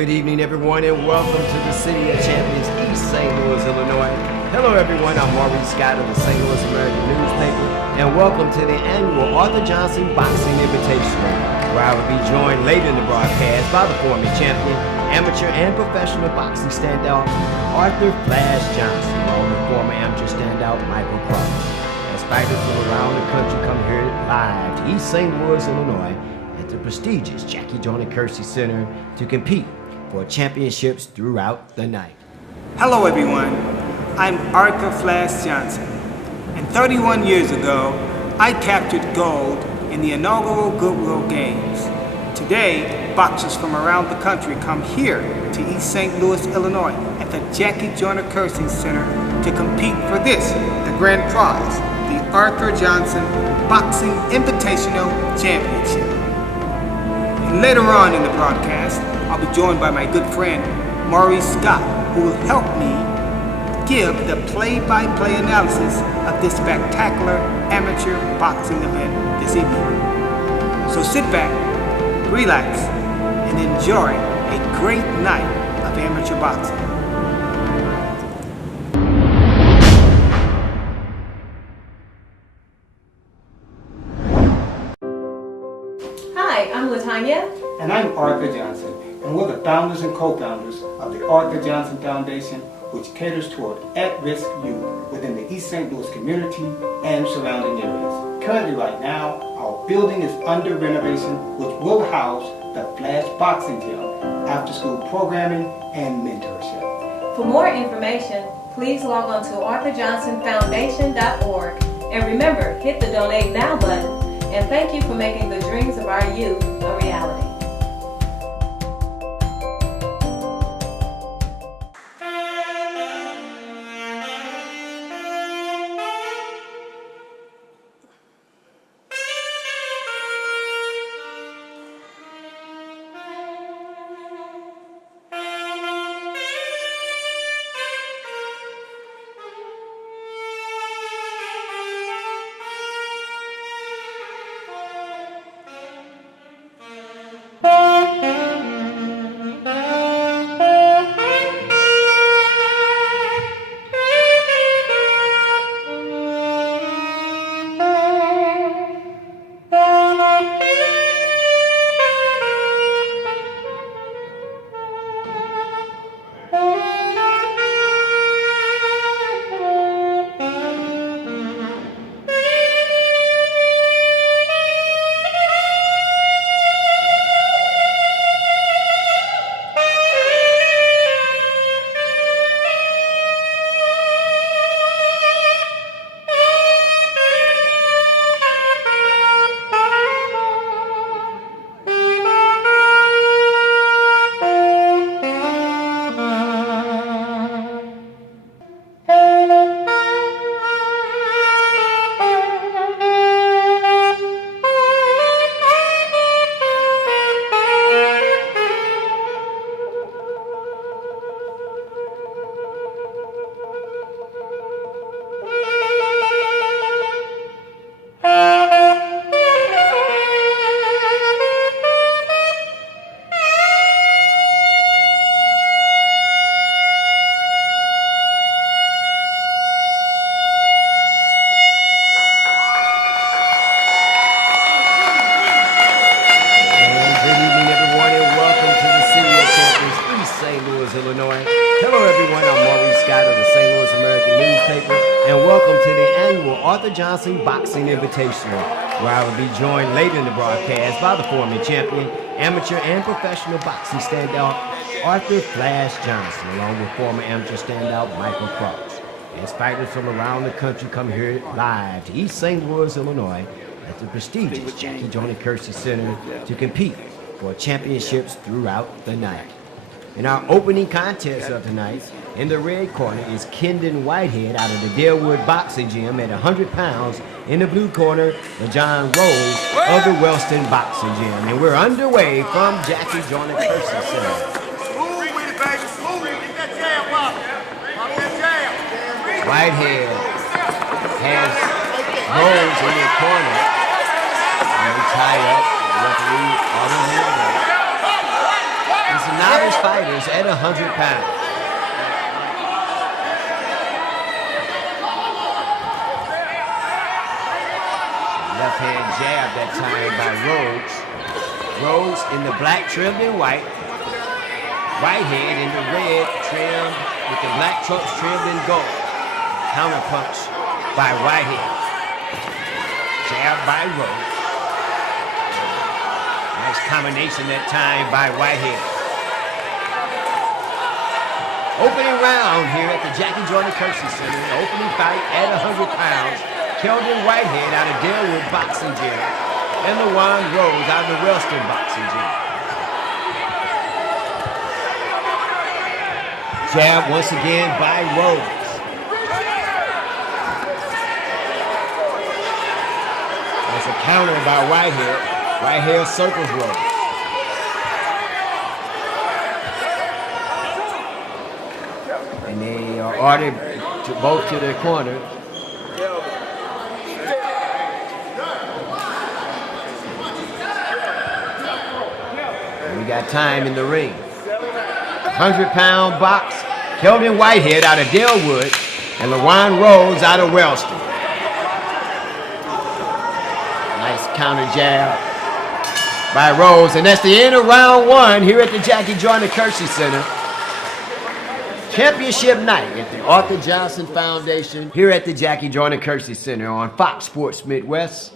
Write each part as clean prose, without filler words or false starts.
Good evening, everyone, and welcome to the City of Champions, East St. Louis, Illinois. Hello, everyone. I'm Maurice Scott of the St. Louis American newspaper, and welcome to the annual Arthur Johnson Boxing Invitational, where I will be joined later in the broadcast by the former champion, amateur and professional boxing standout, Arthur Flash Johnson, along with former amateur standout, Michael Cross. As fighters from around the country come here live to East St. Louis, Illinois, at the prestigious Jackie Joyner-Kersee Center to compete for championships throughout the night. Hello everyone, I'm Arthur Flash Johnson, and 31 years ago, I captured gold in the inaugural Goodwill Games. Today, boxers from around the country come here to East St. Louis, Illinois at the Jackie Joyner-Kersee Center to compete for this, the grand prize, the Arthur Johnson Boxing Invitational Championship. And later on in the broadcast, I'll be joined by my good friend, Maurice Scott, who will help me give the play-by-play analysis of this spectacular amateur boxing event this evening. So sit back, relax, and enjoy a great night of amateur boxing. Hi, I'm Latanya. And I'm Arthur Johnson, and we're the founders and co-founders of the Arthur Johnson Foundation, which caters toward at-risk youth within the East St. Louis community and surrounding areas. Currently right now, our building is under renovation, which will house the Flash Boxing Gym, after-school programming, and mentorship. For more information, please log on to arthurjohnsonfoundation.org. And remember, hit the Donate Now button. And thank you for making the dreams of our youth a reality. Illinois. Hello everyone, I'm Maurice Scott of the St. Louis American newspaper, and welcome to the annual Arthur Johnson Boxing Invitational, where I will be joined later in the broadcast by the former champion, amateur and professional boxing standout, Arthur Flash Johnson, along with former amateur standout, Michael Cross. As fighters from around the country come here live to East St. Louis, Illinois, at the prestigious Jackie Joyner-Kersee Center to compete for championships throughout the night. In our opening contest of tonight, in the red corner is Kendon Whitehead out of the Dalewood Boxing Gym at 100 pounds. In the blue corner, the John Rose of the Wellston Boxing Gym. And we're underway from Jackie Joyner-Kersee Center. Whitehead has Rose in the corner. And we tie up. The referee on the It's the novice fighters at 100 pounds. Left hand jab that time by Rhodes. Rhodes in the black trimmed in white. Whitehead in the red trimmed with the black trunks trimmed in gold. Counter punch by Whitehead. Jab by Rhodes. Nice combination that time by Whitehead. Opening round here at the Jackie Joyner-Kersee Center. The opening fight at 100 pounds. Keldon Whitehead out of Delwood Boxing Gym. And LaJuan Rose out of the Wellston Boxing Gym. Jab once again by Rose. That's a counter by Whitehead. Whitehead circles Rose. And they are ordered to both to their corners. And we got time in the ring. 100-pound box. Keldon Whitehead out of Delwood and LaJuan Rose out of Wellston. Nice counter jab by Rose, and that's the end of round one here at the Jackie Joyner-Kersee Center. Championship night at the Arthur Johnson Foundation here at the Jackie Joyner-Kersee Center on Fox Sports Midwest.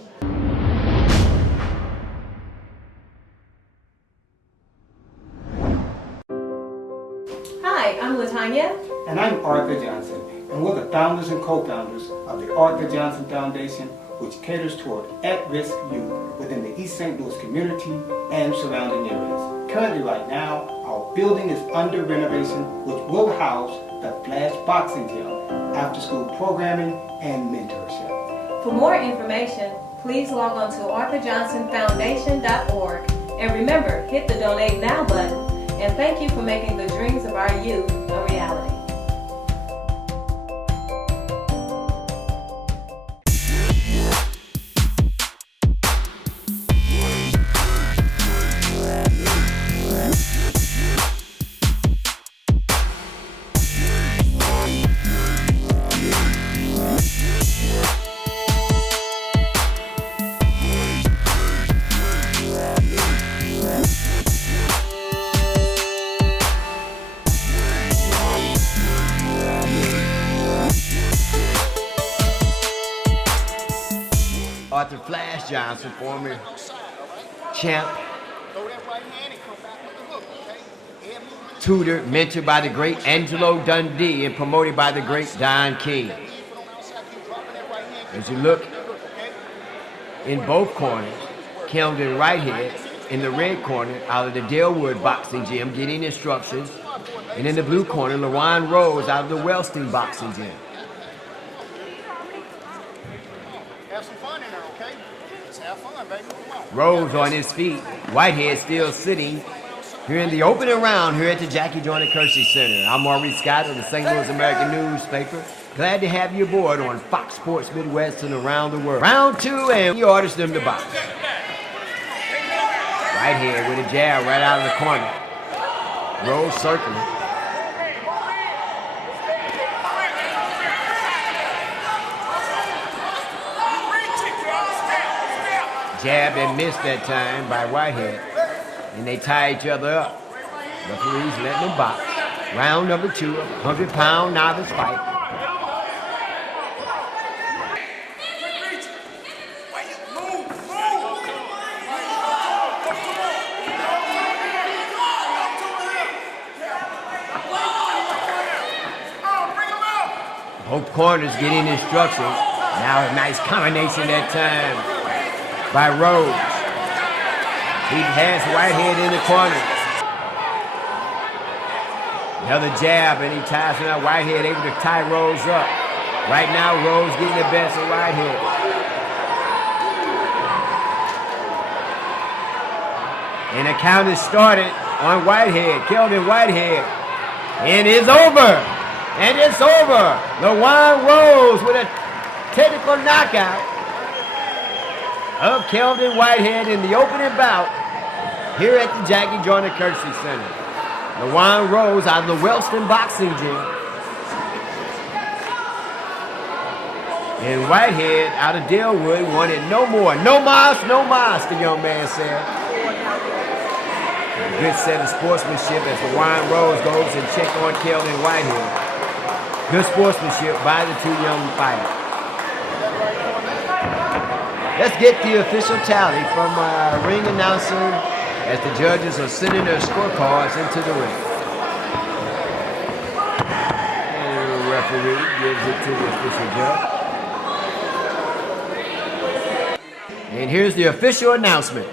Hi, I'm Latanya. And I'm Arthur Johnson, and we're the founders and co-founders of the Arthur Johnson Foundation, which caters toward at-risk youth within the East St. Louis community and surrounding areas. Currently right now, our building is under renovation, which will house the Flash Boxing Gym, after-school programming, and mentorship. For more information, please log on to arthurjohnsonfoundation.org. And remember, hit the Donate Now button. And thank you for making the dreams of our youth a reality. Arthur Flash Johnson, former champ, tutored, mentored by the great Angelo Dundee and promoted by the great Don King. As you look in both corners, Keldon Whitehead in the red corner out of the Delwood Boxing Gym getting instructions, and in the blue corner, LaJuan Rose out of the Wellston Boxing Gym. Have some fun in there, okay? Just have fun, baby. Come on. Rose on his feet, Whitehead still sitting here in the opening round here at the Jackie Joyner-Kersee Center. I'm Maurice Scott of the St. Louis American newspaper. Glad to have you aboard on Fox Sports Midwest and around the world. Round two, and he orders them to box. Whitehead with a jab right out of the corner. Rose circling. Jab and missed that time by Whitehead. And they tie each other up. Referees letting them box. Round number two, 100-pound novice fight. Both corners getting instructions. Now a nice combination that time by Rhodes. He has Whitehead in the corner. Another jab, and he ties him up. Whitehead able to tie Rhodes up. Right now, Rhodes getting the best of Whitehead. And the count is started on Whitehead, Keldon Whitehead. And it's over. And it's over. LaJuan Rose with a technical knockout of Keldon Whitehead in the opening bout here at the Jackie Joyner-Kersee Center. LaJuan Rose out of the Wellston Boxing Gym. And Whitehead out of Dalewood wanted no more. No mas, no mas, the young man said. A good set of sportsmanship as LaJuan Rose goes and check on Keldon Whitehead. Good sportsmanship by the two young fighters. Let's get the official tally from ring announcer as the judges are sending their scorecards into the ring. And the referee gives it to the official judge. And here's the official announcement.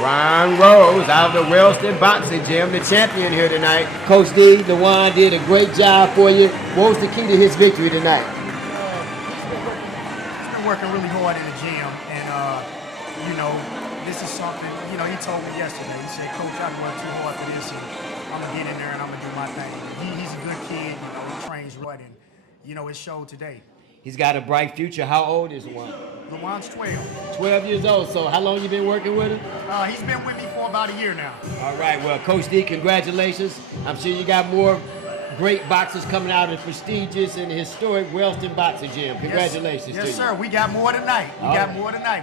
LaJuan Rose out of the Wellston Boxing Gym, the champion here tonight. Coach D, LaJuan did a great job for you. What was the key to his victory tonight? He's been working really hard in the gym, and you know, this is something. You know, he told me yesterday. He said, "Coach, I've worked too hard for this, and I'm gonna get in there and I'm gonna do my thing." He's a good kid. You know, he trains right, and you know, it showed today. He's got a bright future. How old is LaJuan? LaJuan's 12. 12 years old. So how long you been working with him? He's been with me for about a year now. All right. Well, Coach D, congratulations. I'm sure you got more great boxers coming out of the prestigious and historic Wellston Boxing Gym. Congratulations to you. Yes, sir. We got more tonight. We're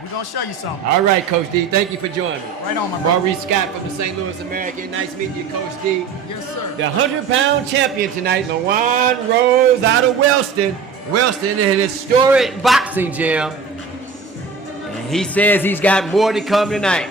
going to show you something. All right, Coach D. Thank you for joining me. Right on, my brother. Maurice Scott from the St. Louis American. Nice meeting you, Coach D. Yes, sir. The 100-pound champion tonight, LaJuan Rose out of Wellston. Wellston is an historic boxing gym. And he says he's got more to come tonight.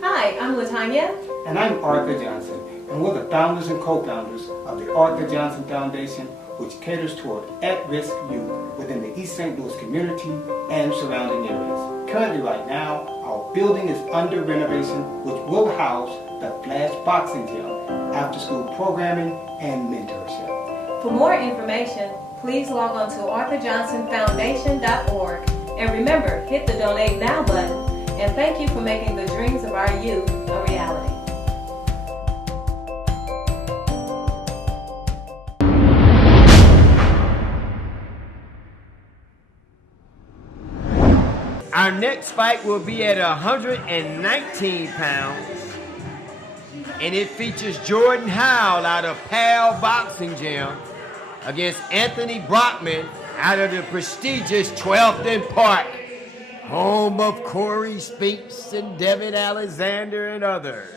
Hi, I'm Latanya. And I'm Arthur Johnson, and we're the founders and co-founders of the Arthur Johnson Foundation, which caters toward at-risk youth within the East St. Louis community and surrounding areas. Currently, right now, our building is under renovation, which will house the Flash Boxing Gym, after-school programming, and mentorship. For more information, please log on to arthurjohnsonfoundation.org. And remember, hit the Donate Now button. And thank you for making the dreams of our youth a reality. Our next fight will be at 119 pounds. And it features Jordan Howell out of Pal Boxing Gym against Anthony Brockman out of the prestigious 12th and Park, home of Corey Spinks and Devin Alexander and others.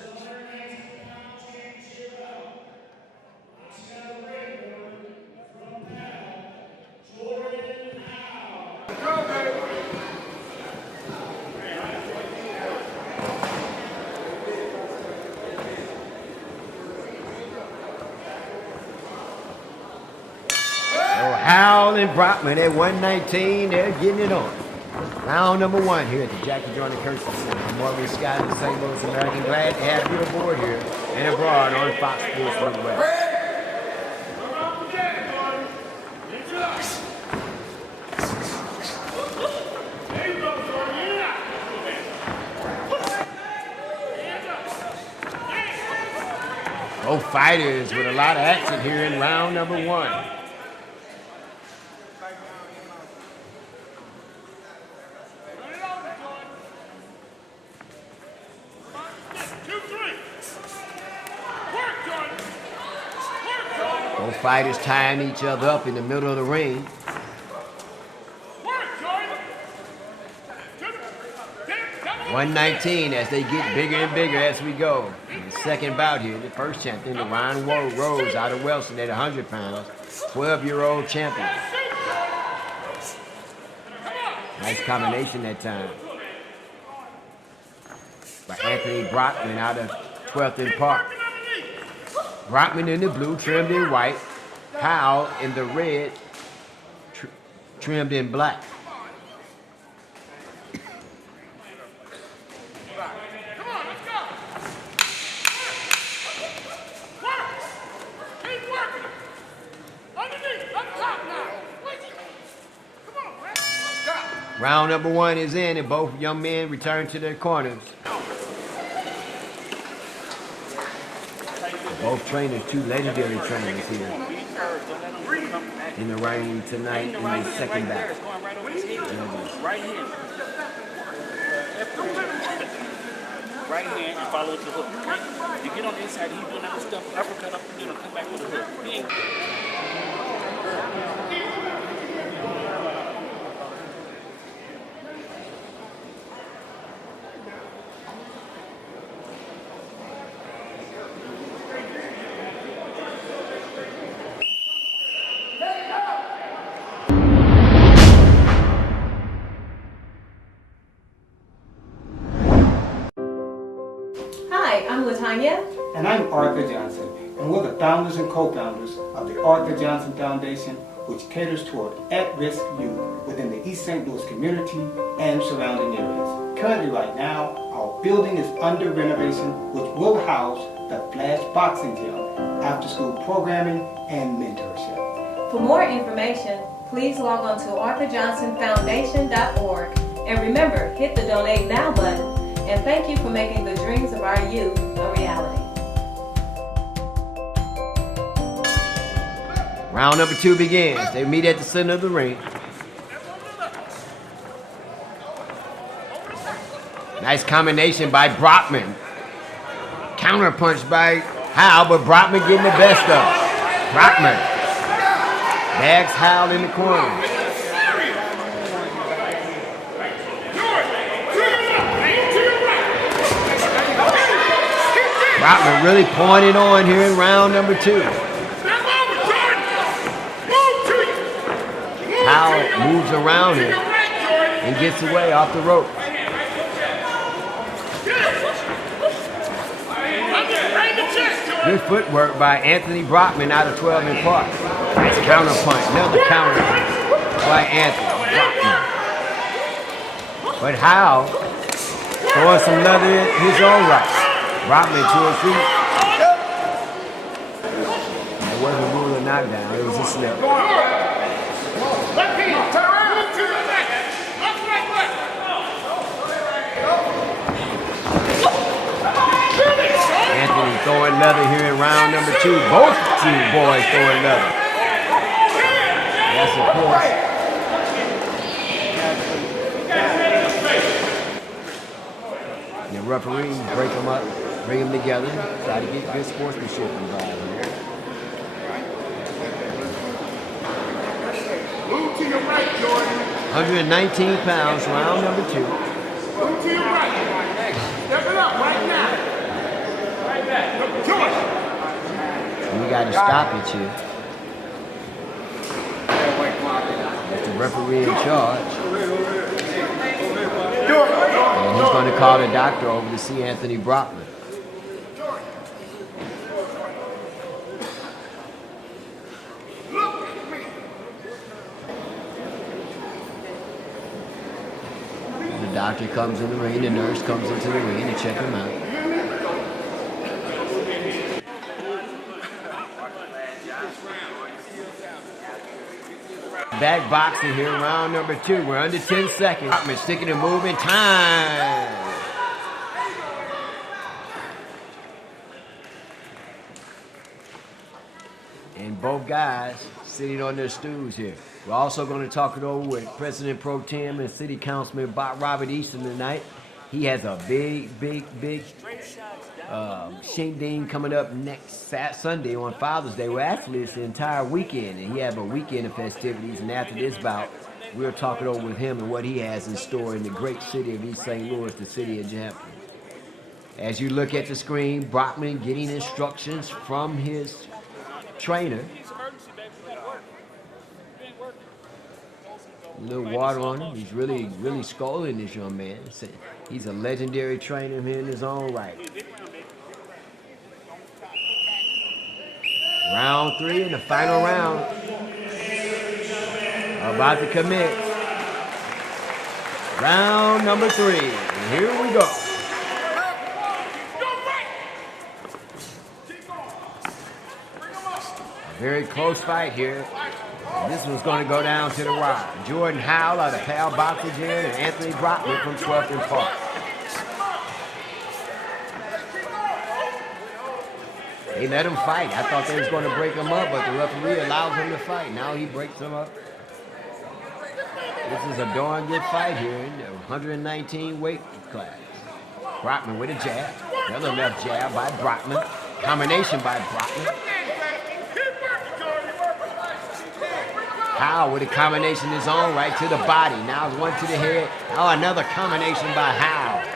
Howell and Brockman at 119, they're getting it on. Round number one here at the Jackie Joyner-Kersee Center. I'm Maurice Scott of the St. Louis American. Glad to have you aboard here and abroad on Fox Sports Midwest. Both fighters with a lot of action here in round number one. Both fighters tying each other up in the middle of the ring. .119 as they get bigger and bigger as we go. In the second bout here, the first champion, LaJuan Rose out of Wellston at 100 pounds, 12-year-old champion. Nice combination that time. By Anthony Brockman out of 12th and Park. Brockman in the blue, trimmed in white. Howell in the red, trimmed in black. Round number 1 is in, and both young men return to their corners. Both trainers, 2 legendary trainers here in the ring tonight in the second bout. Right hand. Right hand and follow it to the hook. Okay? You get on the inside, he's doing that stuff, uppercut up, and then come back with a hook. Hi, I'm Latanya. And I'm Arthur Johnson, and we're the founders and co-founders of the Arthur Johnson Foundation, which caters toward at-risk youth within the East St. Louis community and surrounding areas. Currently right now, our building is under renovation, which will house the Flash Boxing Gym, after-school programming, and mentorship. For more information, please log on to arthurjohnsonfoundation.org. And remember, hit the Donate Now button. And thank you for making the dreams of our youth a reality. Round number 2 begins. They meet at the center of the ring. Nice combination by Brockman. Counter punch by Howell, but Brockman getting the best of it. Brockman bags Howell in the corner. Brockman really pouring it on here in round number 2. Howell moves around him and gets away off the rope. Good footwork by Anthony Brockman out of 12 in Park. Nice counter punch, another counter by Anthony Brockman. But Howell throwing some leather in his own right. Brockman to his feet. It wasn't a rule of knockdown, it was a slip. Anthony throwing leather here in round number 2. Both team boys throwing leather. Yes, of course. And the referees break them up, bring them together, try to get good sportsmanship involved here. Move to your right, Jordan. 119 pounds, round number 2. Move to your right. Step it up right now. Right back. Jordan. We got to stop it here. That's the referee in charge. And he's going to call the doctor over to see Anthony Brockman. The doctor comes in the ring, the nurse comes into the ring to check him out. Back boxing here, round number 2. We're under 10 seconds. Brockman sticking and moving. Time. And both guys sitting on their stools here. We're also going to talk it over with President Pro Tem and City Councilman Robert Easton tonight. He has a big shindig coming up next Sunday on Father's Day. Well, actually, it's the entire weekend, and he has a weekend of festivities. And after this bout, we'll talk it over with him and what he has in store in the great city of East St. Louis, the city of Hampton. As you look at the screen, Brockman getting instructions from his trainer. A little water on him. He's really scolding this young man. He's a legendary trainer here in his own right. Round 3 and the final round. About to commit. Round number 3. And here we go. A very close fight here. This one's going to go down to the wire. Jordan Howell out of Pal Boxing Gym and Anthony Brockman from 12th and Park. They let him fight. I thought they was going to break him up, but the referee allows him to fight. Now he breaks him up. This is a darn good fight here in the 119 weight class. Brockman with a jab. Another left jab by Brockman. Combination by Brockman. Howell with a combination of his own right to the body. Now it's one to the head. Oh, another combination by Howell.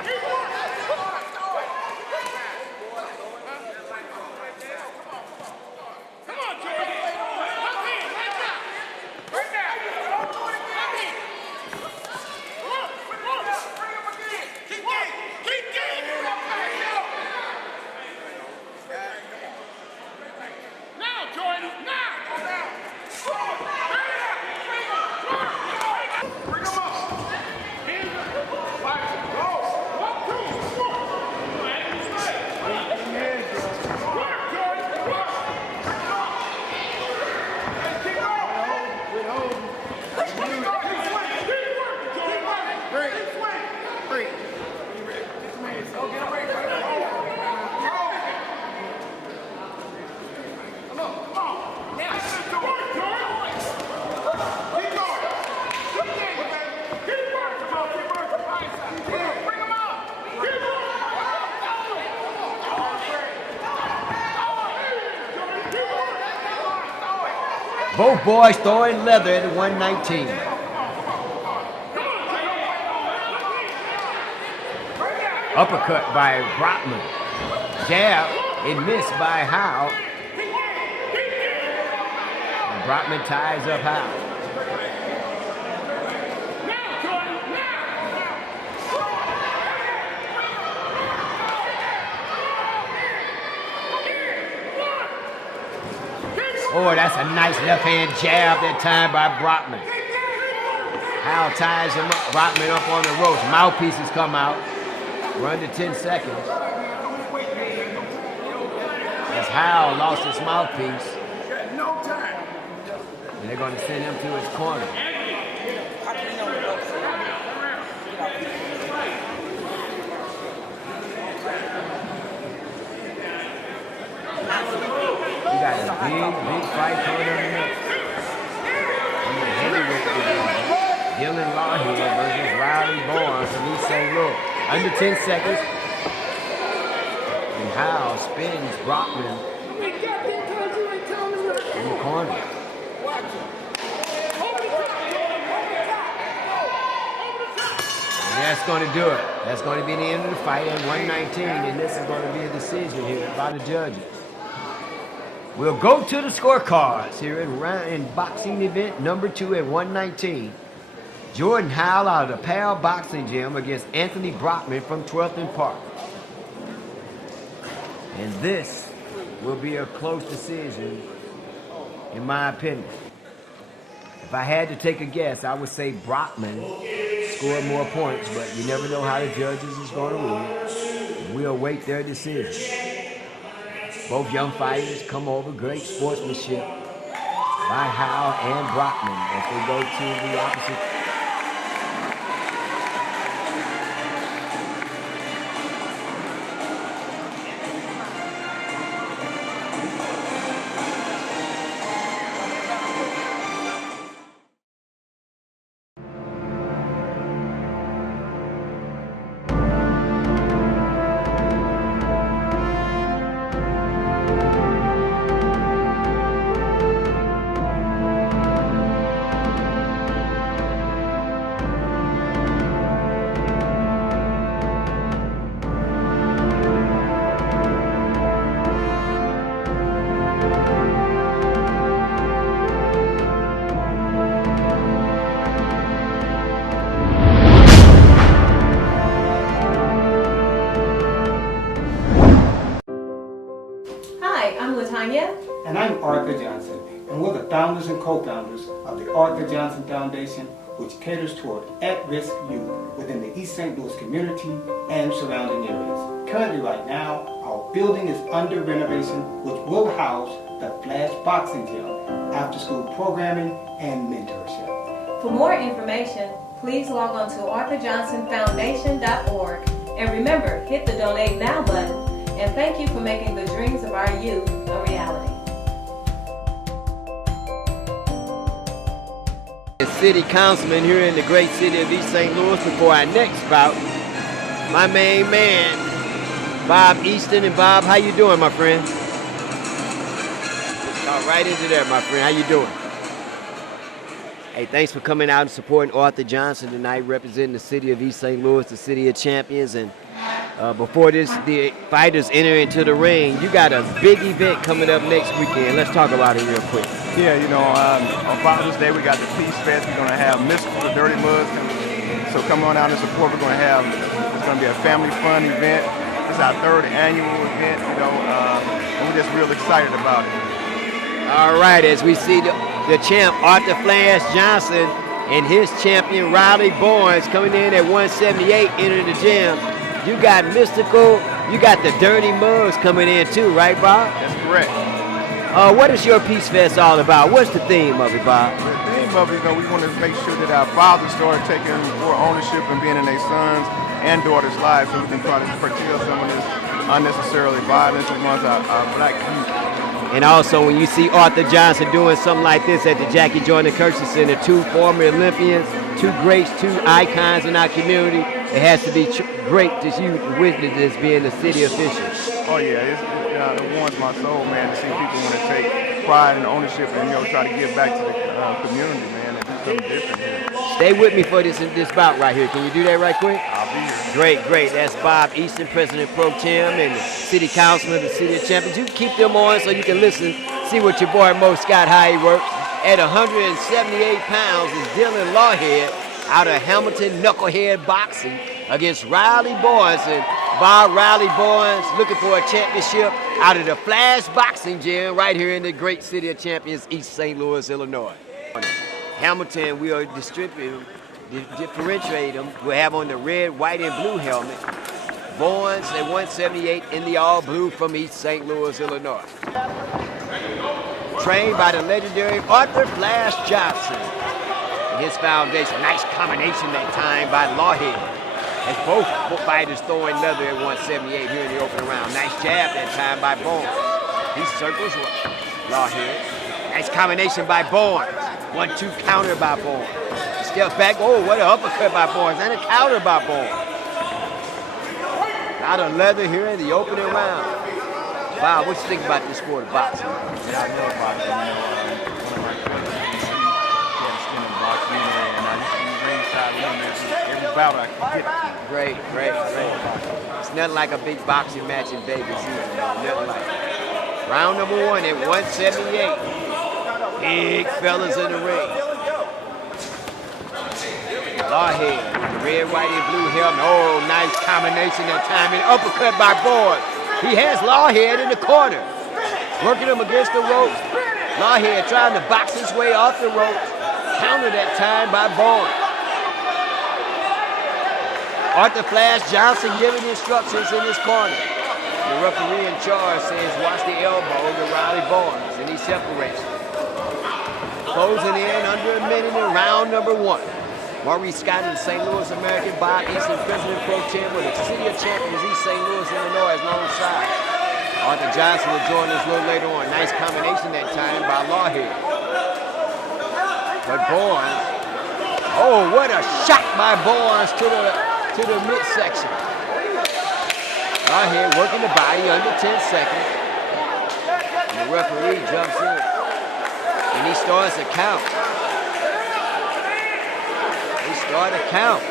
Both boys throwing leather at 119. Uppercut by Brockman. Jab, it missed by Howell. And Brockman ties up Howell. Oh, that's a nice left-hand jab that time by Brockman. Howell ties him up, Brockman up on the ropes. Mouthpieces come out. We're under 10 seconds. As Howell lost his mouthpiece. And they're going to send him to his corner. We got a big fight coming up next. In the heavyweight division, Dylan Lawhead versus Riley Bourne from East St. Louis. Under 10 seconds. And Howell spins Brockman in the corner. And that's going to do it. That's going to be the end of the fight at 119, and this is going to be a decision here by the judges. We'll go to the scorecards here in boxing event number 2 at 119. Jordan Howell out of the Pal Boxing Gym against Anthony Brockman from 12th and Park. And this will be a close decision, in my opinion. If I had to take a guess, I would say Brockman scored more points, but you never know how the judges is going to rule. We'll await their decision. Both young fighters come over, great sportsmanship by Howell and Brockman as they go to the opposite. And I'm Arthur Johnson, and we're the founders and co-founders of the Arthur Johnson Foundation, which caters toward at-risk youth within the East St. Louis community and surrounding areas. Currently right now, our building is under renovation, which will house the Flash Boxing Gym, after-school programming, and mentorship. For more information, please log on to arthurjohnsonfoundation.org. And remember, hit the Donate Now button. And thank you for making the dreams of our youth a reality. City Councilman here in the great city of East St. Louis before our next bout. My main man, Bob Easton. And Bob, how you doing, my friend? Let's right into there, my friend. How you doing? Hey, thanks for coming out and supporting Arthur Johnson tonight, representing the city of East St. Louis, the city of champions. And before the fighters enter into the ring, you got a big event coming up next weekend. Let's talk about it real quick. Yeah, you know, on Father's Day, we got the Peace Fest. We're going to have Mystical, the Dirty Mugs. So come on out and support. It's going to be a family fun event. It's our 3rd annual event, you know, and we're just real excited about it. All right, as we see the champ, Arthur Flash Johnson, and his champion, Riley Barnes, coming in at 178, entering the gym. You got Mystical, you got the Dirty Mugs coming in too, right, Bob? That's correct. What is your Peace Fest all about? What's the theme of it, Bob? The theme of it, you know, we want to make sure that our fathers start taking more ownership and being in their sons' and daughters' lives, so we can try to curtail some of this unnecessarily violence amongst our black youth. And also, when you see Arthur Johnson doing something like this at the Jackie Joyner-Kersee Center, 2 former Olympians, 2 greats, 2 icons in our community, it has to be great to you witness this being the city official. Oh yeah, it warms my soul, man, to see people want to take pride and ownership and, you know, try to give back to the community, man, and do something different here. Stay with me for this bout right here. Can you do that right quick? I'll be here. Great. That's Bob Easton, President Pro Tem, and the City Councilman of the City of Champions. You keep them on so you can listen, see what your boy Mo Scott, how he works. At 178 pounds is Dylan Lawhead out of Hamilton Knucklehead Boxing against Riley Barnes. And Bob Riley Barnes looking for a championship out of the Flash Boxing Gym right here in the great city of champions, East St. Louis, Illinois. Hamilton, we are differentiate them. We'll have on the red, white, and blue helmet. Barnes at 178 in the all blue from East St. Louis, Illinois. Trained by the legendary Arthur Flash Johnson. And his foundation, nice combination that time by Lawhead. As both fighters throwing leather at 178 here in the opening round. Nice jab that time by Barnes. He circles Lawhead. Nice combination by Barnes. 1-2 counter by Barnes. Steps back. Oh, what an uppercut by Barnes. And a counter by Barnes. A lot of leather here in the opening round. Bob, what you think about this sport of boxing? Yeah, I know boxing. One of my cousins, he had a boxing, and I used to be ringside with him every bout I could get to. Great. It's nothing like a big boxing match in Vegas either, man. Nothing like it. Round number 1 at 178. Big fellas in the ring. Lawhead, red, white, and blue helmet. Oh, nice combination that time. And uppercut by Barnes. He has Lawhead in the corner. Working him against the ropes. Lawhead trying to box his way off the ropes. Counter that time by Barnes. Arthur Flash Johnson giving instructions in his corner. The referee in charge says watch the elbow to Riley Barnes, and he separates. Closing in under a minute in round number 1. Maurice Scott of the St. Louis American, Bob Easton, President Pro Tem with the City of Champions, East St. Louis, Illinois, alongside. Arthur Johnson will join us a little later on. Nice combination that time by Lawhead. But Barnes, oh, what a shot by Barnes to the midsection. Lawhead working the body under 10 seconds. And the referee jumps in. And he starts to count. Start a count.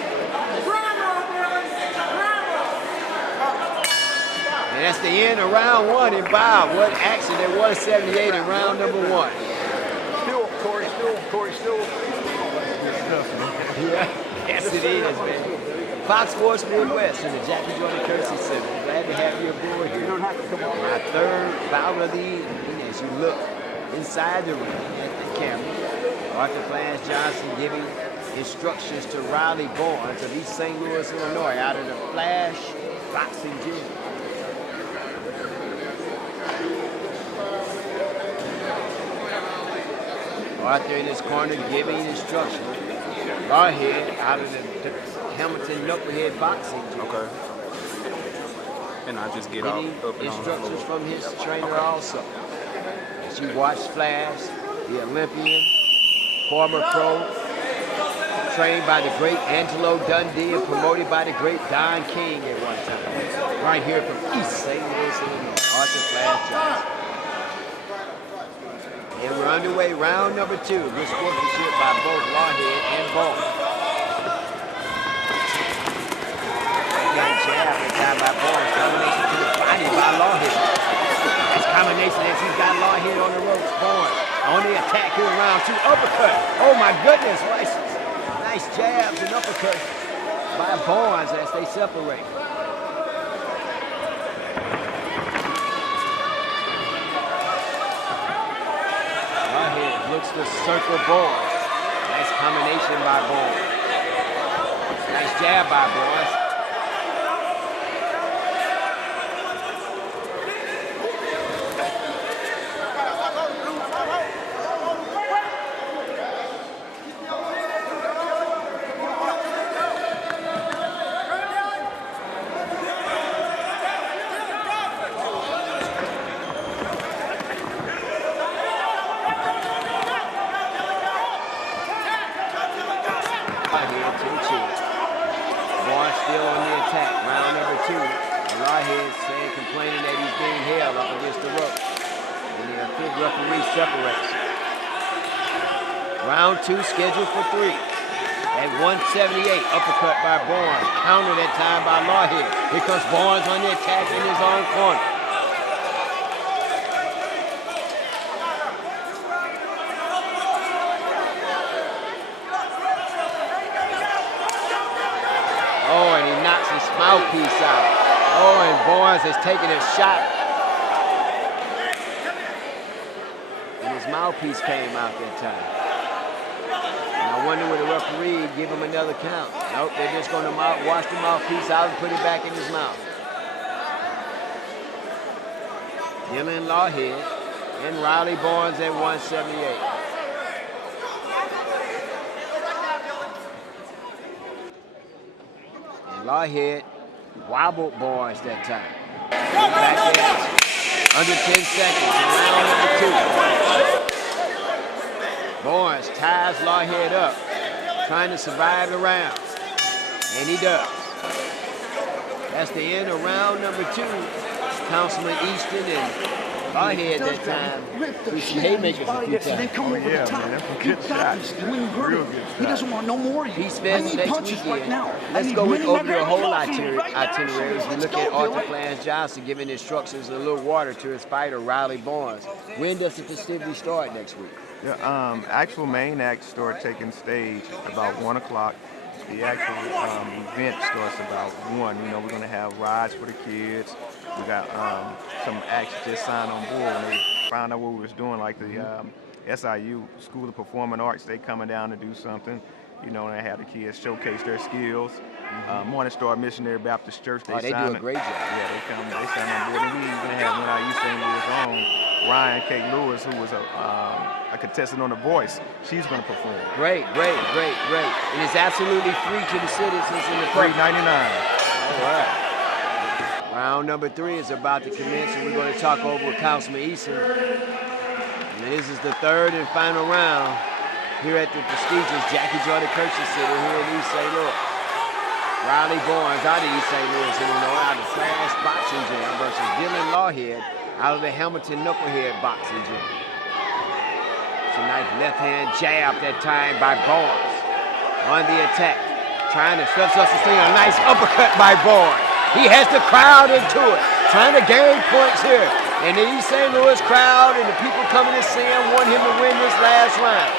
And that's the end of round 1. And Bob, what action at 178 in round number 1. Corey Stool. Yeah, yes it is, man. Fox Sports Midwest in the Jackie Joyner-Kersee Center. Glad to have you aboard here. My 3rd bout of the evening as you look inside the ring at the camera. Arthur Flash Johnson giving instructions to Riley Barnes of East St. Louis, Illinois, out of the Flash Boxing Gym. Arthur in his corner giving instruction. Lawhead out of the Hamilton Knucklehead boxing gym. Okay. And I just get off Getting up and instructions on. from his trainer also. As you watch Flash, the Olympian, former pro, trained by the great Angelo Dundee and promoted by the great Don King at one time. Right here from East St. Louis, Illinois, Arthur Flash Johnson. And we're underway, round number 2, with sportsmanship by both Lawhead and Ball. Nice jab at time by Ball. Combination to the body by Lawhead. Nice combination as he's got Lawhead on the ropes. Ball on the attack here in round 2. Uppercut. Oh my goodness. Nice jabs and uppercuts by Barnes as they separate. Looks to circle Barnes. Nice combination by Barnes. Nice jab by Barnes. Still on the attack, round number 2. Lawhead saying, complaining that he's being held up against the rope. And the fifth referee separates. Round 2 scheduled for 3. At 178, uppercut by Barnes. Countered that time by Lawhead. Here comes Barnes on the attack in his own corner. Oh, and he knocks his mouthpiece out. Oh, and Barnes is taking a shot. And his mouthpiece came out that time. And I wonder will the referee give him another count. Nope, they're just going to wash the mouthpiece out and put it back in his mouth. Dylan Lawhead and Riley Barnes at 178. Lawhead wobbled Barnes that time. Back there, under 10 seconds, round number 2. Barnes ties Lawhead up, trying to survive the round. And he does. That's the end of round number 2. Councilman Easton and Lawhead that time threw some haymakers a few times. Oh yeah, man, that's some good shots. Real good shots. He doesn't want no more of you. Peace Fest next weekend. Right now. Let's go over the whole itinerary as we look at Arthur Flash Johnson giving instructions a little water to his fighter, Riley Barnes. When does the festivity start next week? The actual main act starts taking stage about 1 o'clock. The actual event starts about 1. You know, we're going to have rides for the kids. We got some acts just signed on board when they found out what we was doing, like the SIU School of Performing Arts. They coming down to do something. You know, and they have the kids showcase their skills. Morning Star Missionary Baptist Church. They do a great job. Yeah, they sign on board. And we even have one of our St. Louis own, Ryan K. Lewis, who was a contestant on The Voice. She's going to perform. Great. And it's absolutely free to the citizens in the $3.99. All right. Round number 3 is about to commence, and we're going to talk over with Councilman Easton. And this is the 3rd and final round here at the prestigious Jackie Joyner-Kersee Center here in East St. Louis. Riley Barnes out of East St. Louis, Illinois, out of Flash Boxing Gym versus Dylan Lawhead out of the Hamilton Knucklehead Boxing Gym. It's a nice left-hand jab that time by Barnes on the attack. Trying to sustain a nice uppercut by Barnes. He has the crowd into it, trying to gain points here. And the East St. Louis crowd and the people coming to see him want him to win this last round.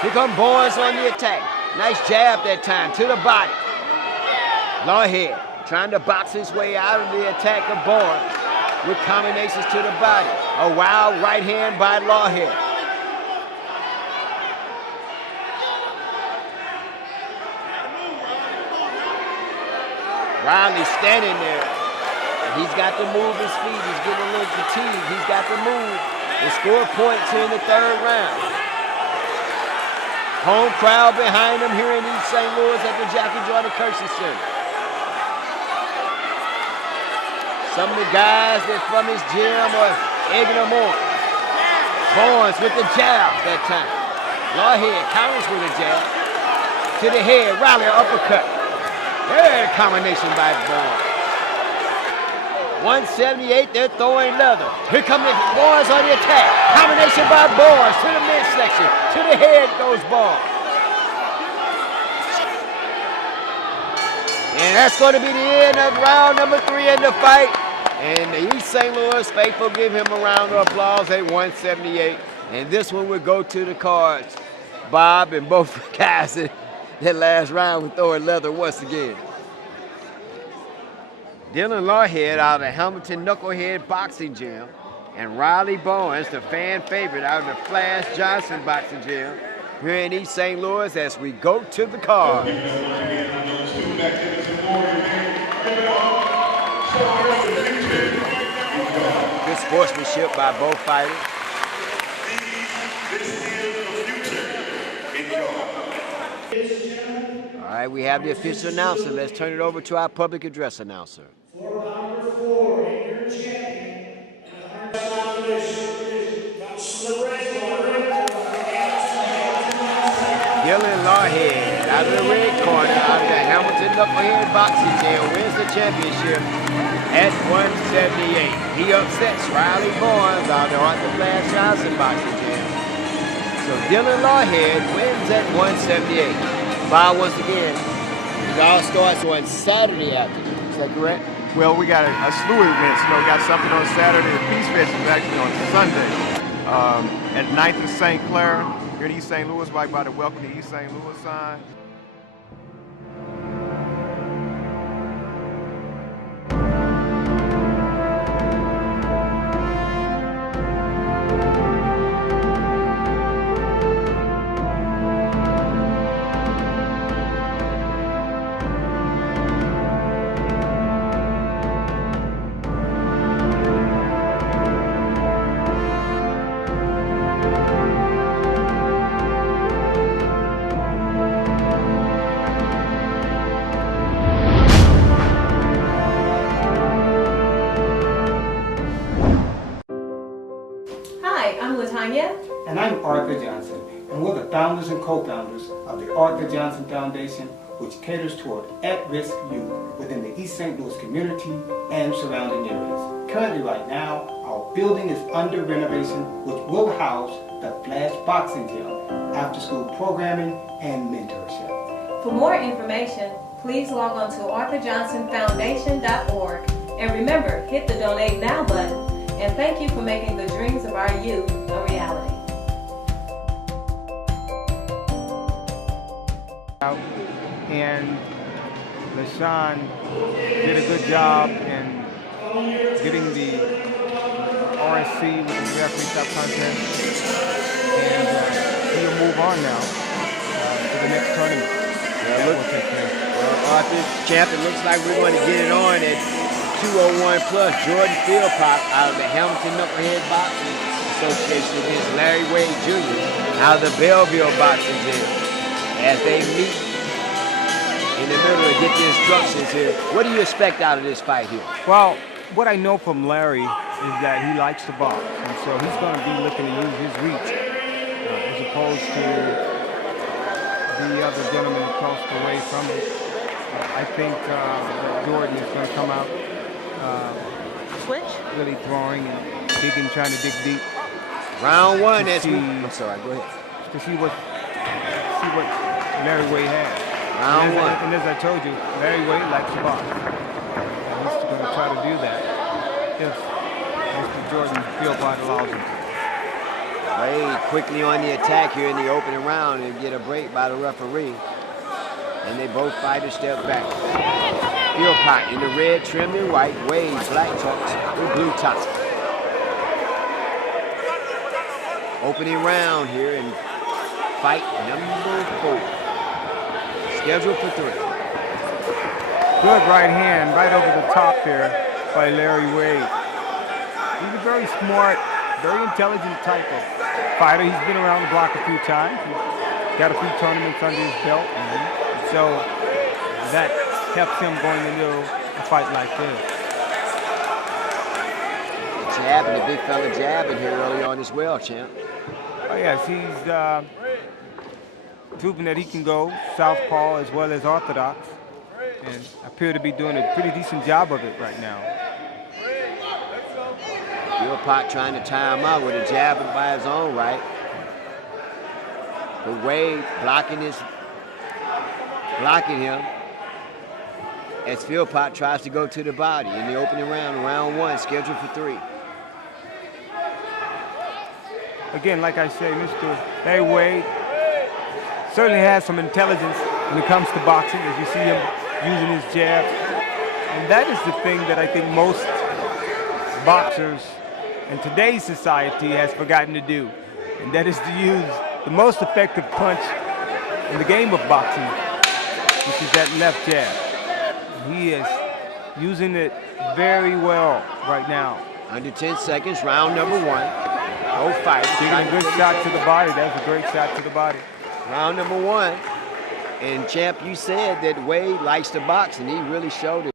Here comes Barnes on the attack. Nice jab that time to the body. Lawhead trying to box his way out of the attack of Barnes with combinations to the body. A wild right hand by Lawhead. Riley standing there. He's got to move his feet. He's getting a little fatigued. He's got to move. They scored points here in the third round. Home crowd behind them here in East St. Louis at the Jackie Joyner-Kersee Center. Some of the guys that from his gym are egging them on. Barnes with the jab that time. Lawhead counters with a jab. To the head, Riley uppercut. There, combination by Barnes. 178, they're throwing leather. Here come the Barnes on the attack. Combination by Barnes to the midsection. To the head goes Barnes. And that's going to be the end of round number 3 in the fight. And the East St. Louis faithful give him a round of applause at 178. And this one will go to the cards. Bob and both guys that last round were throwing leather once again. Dylan Lawhead out of the Hamilton Knucklehead Boxing Gym. And Riley Barnes, the fan favorite out of the Flash Johnson Boxing Gym, here in East St. Louis as we go to the card. Good sportsmanship by both fighters. All right, we have the official announcer. Let's turn it over to our public address announcer. Dylan Lawhead out of the red corner, out of the Hamilton Knucklehead Boxing Gym, wins the championship at 178. He upsets Riley Barnes out of the Arthur Flash Johnson Boxing Gym. So Dylan Lawhead wins at 178. Bob, once again, it all starts on Saturday afternoon. Is that correct? Well, we got a slew of events. You know, we got something on Saturday. The Peace Fest is actually on Sunday at 9th and St. Clair here in East St. Louis, right by the Welcome to East St. Louis sign. And I'm Arthur Johnson, and we're the founders and co-founders of the Arthur Johnson Foundation, which caters toward at-risk youth within the East St. Louis community and surrounding areas. Currently right now, our building is under renovation, which will house the Flash Boxing Gym, after-school programming, and mentorship. For more information, please log on to arthurjohnsonfoundation.org. And remember, hit the Donate Now button. And thank you for making the dreams of our youth a reality. And LaShawn did a good job in getting the RSC with the referee cup contest, and he'll move on now to the next tournament. Well, Arthur, champ, it looks like we're going to get it on at 201 plus. Jordan Philpott out of the Hamilton Knucklehead Boxing Association against Larry Wade Jr. out of the Belleville Boxing Gym as they meet in the middle to get the instructions here. What do you expect out of this fight here? Well, what I know from Larry is that he likes to box, and so he's going to be looking to use his reach as opposed to the other gentleman across the way from it. I think that Jordan is going to come out really throwing and digging, trying to dig deep. Round one, I'm sorry, go ahead. To see what Larry Wade has. Round one. And as I told you, Larry Wade likes to box. And he's going to try to do that if Mr. Jordan Philpott allows him to. Wade quickly on the attack here in the opening round and get a break by the referee. And they both fighters step back. Philpott in the red trimmed in white, Wade black trunks with blue top. Opening round here in fight number 4. Scheduled for 3. Good right hand right over the top there by Larry Wade. He's a very smart very intelligent type of fighter. He's been around the block a few times. He's got a few tournaments under his belt. So that helps him going into a fight like this. Jabbing, the big fella jabbing here early on as well, champ. Oh yes, he's proven that he can go southpaw as well as orthodox, and appear to be doing a pretty decent job of it right now. Philpott trying to tie him out with a jab by his own right. But Wade blocking him as Philpott tries to go to the body in the opening round one, scheduled for 3. Again, like I say, Mr. Larry Wade certainly has some intelligence when it comes to boxing, as you see him using his jab. And that is the thing that I think most boxers in today's society has forgotten to do. And that is to use the most effective punch in the game of boxing, which is that left jab. He is using it very well right now. Under 10 seconds, round number 1. No fight. Taking a good shot to the body. That's a great shot to the body. Round number 1. And champ, you said that Wade likes to box, and he really showed it.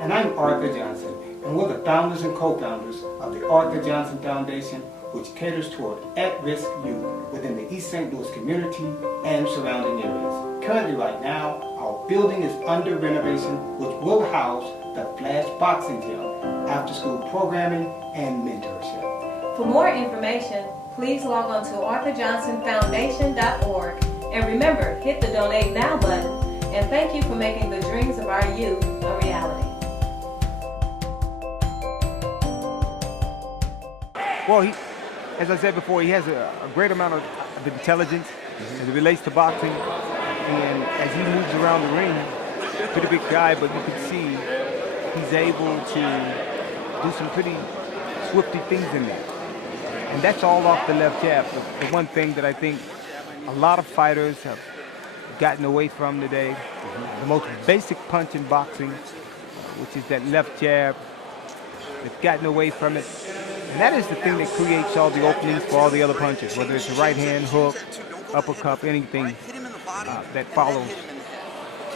And I'm Arthur Johnson, and we're the founders and co-founders of the Arthur Johnson Foundation, which caters toward at-risk youth within the East St. Louis community and surrounding areas. Currently right now, our building is under renovation, which will house the Flash Boxing Gym, after-school programming, and mentorship. For more information, please log on to arthurjohnsonfoundation.org. And remember, hit the Donate Now button. And thank you for making the dreams of our youth a reality. Well, as I said before, he has a great amount of intelligence as it relates to boxing. And as he moves around the ring, pretty big guy, but you can see he's able to do some pretty swifty things in there. And that's all off the left jab. The one thing that I think a lot of fighters have gotten away from today, the most basic punch in boxing, which is that left jab. They've gotten away from it. And that is the thing that creates all the openings for all the other punches, whether it's a right hand, hook, uppercut, anything that follows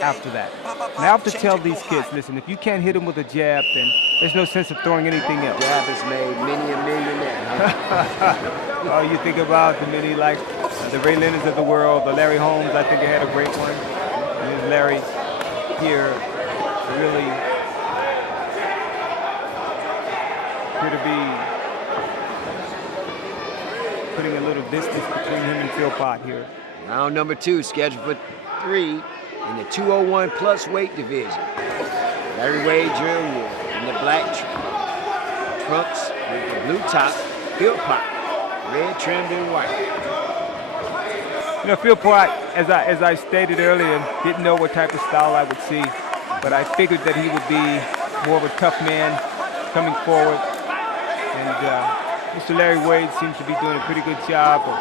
after that. And I have to tell these kids, listen, if you can't hit them with a jab, then there's no sense of throwing anything else. Jab has made many a millionaire, huh? Oh, you think about the many like the Ray Leonards of the world, the Larry Holmes, I think they had a great one. And then Larry here really appear to be putting a little distance between him and Philpott here. Round number 2, scheduled for 3 in the 201 plus weight division. Larry Wade Jr. in the black trunks with the blue top, Philpott, red trimmed in white. You know, Philpott, as I stated earlier, didn't know what type of style I would see, but I figured that he would be more of a tough man coming forward. And Mr. Larry Wade seems to be doing a pretty good job of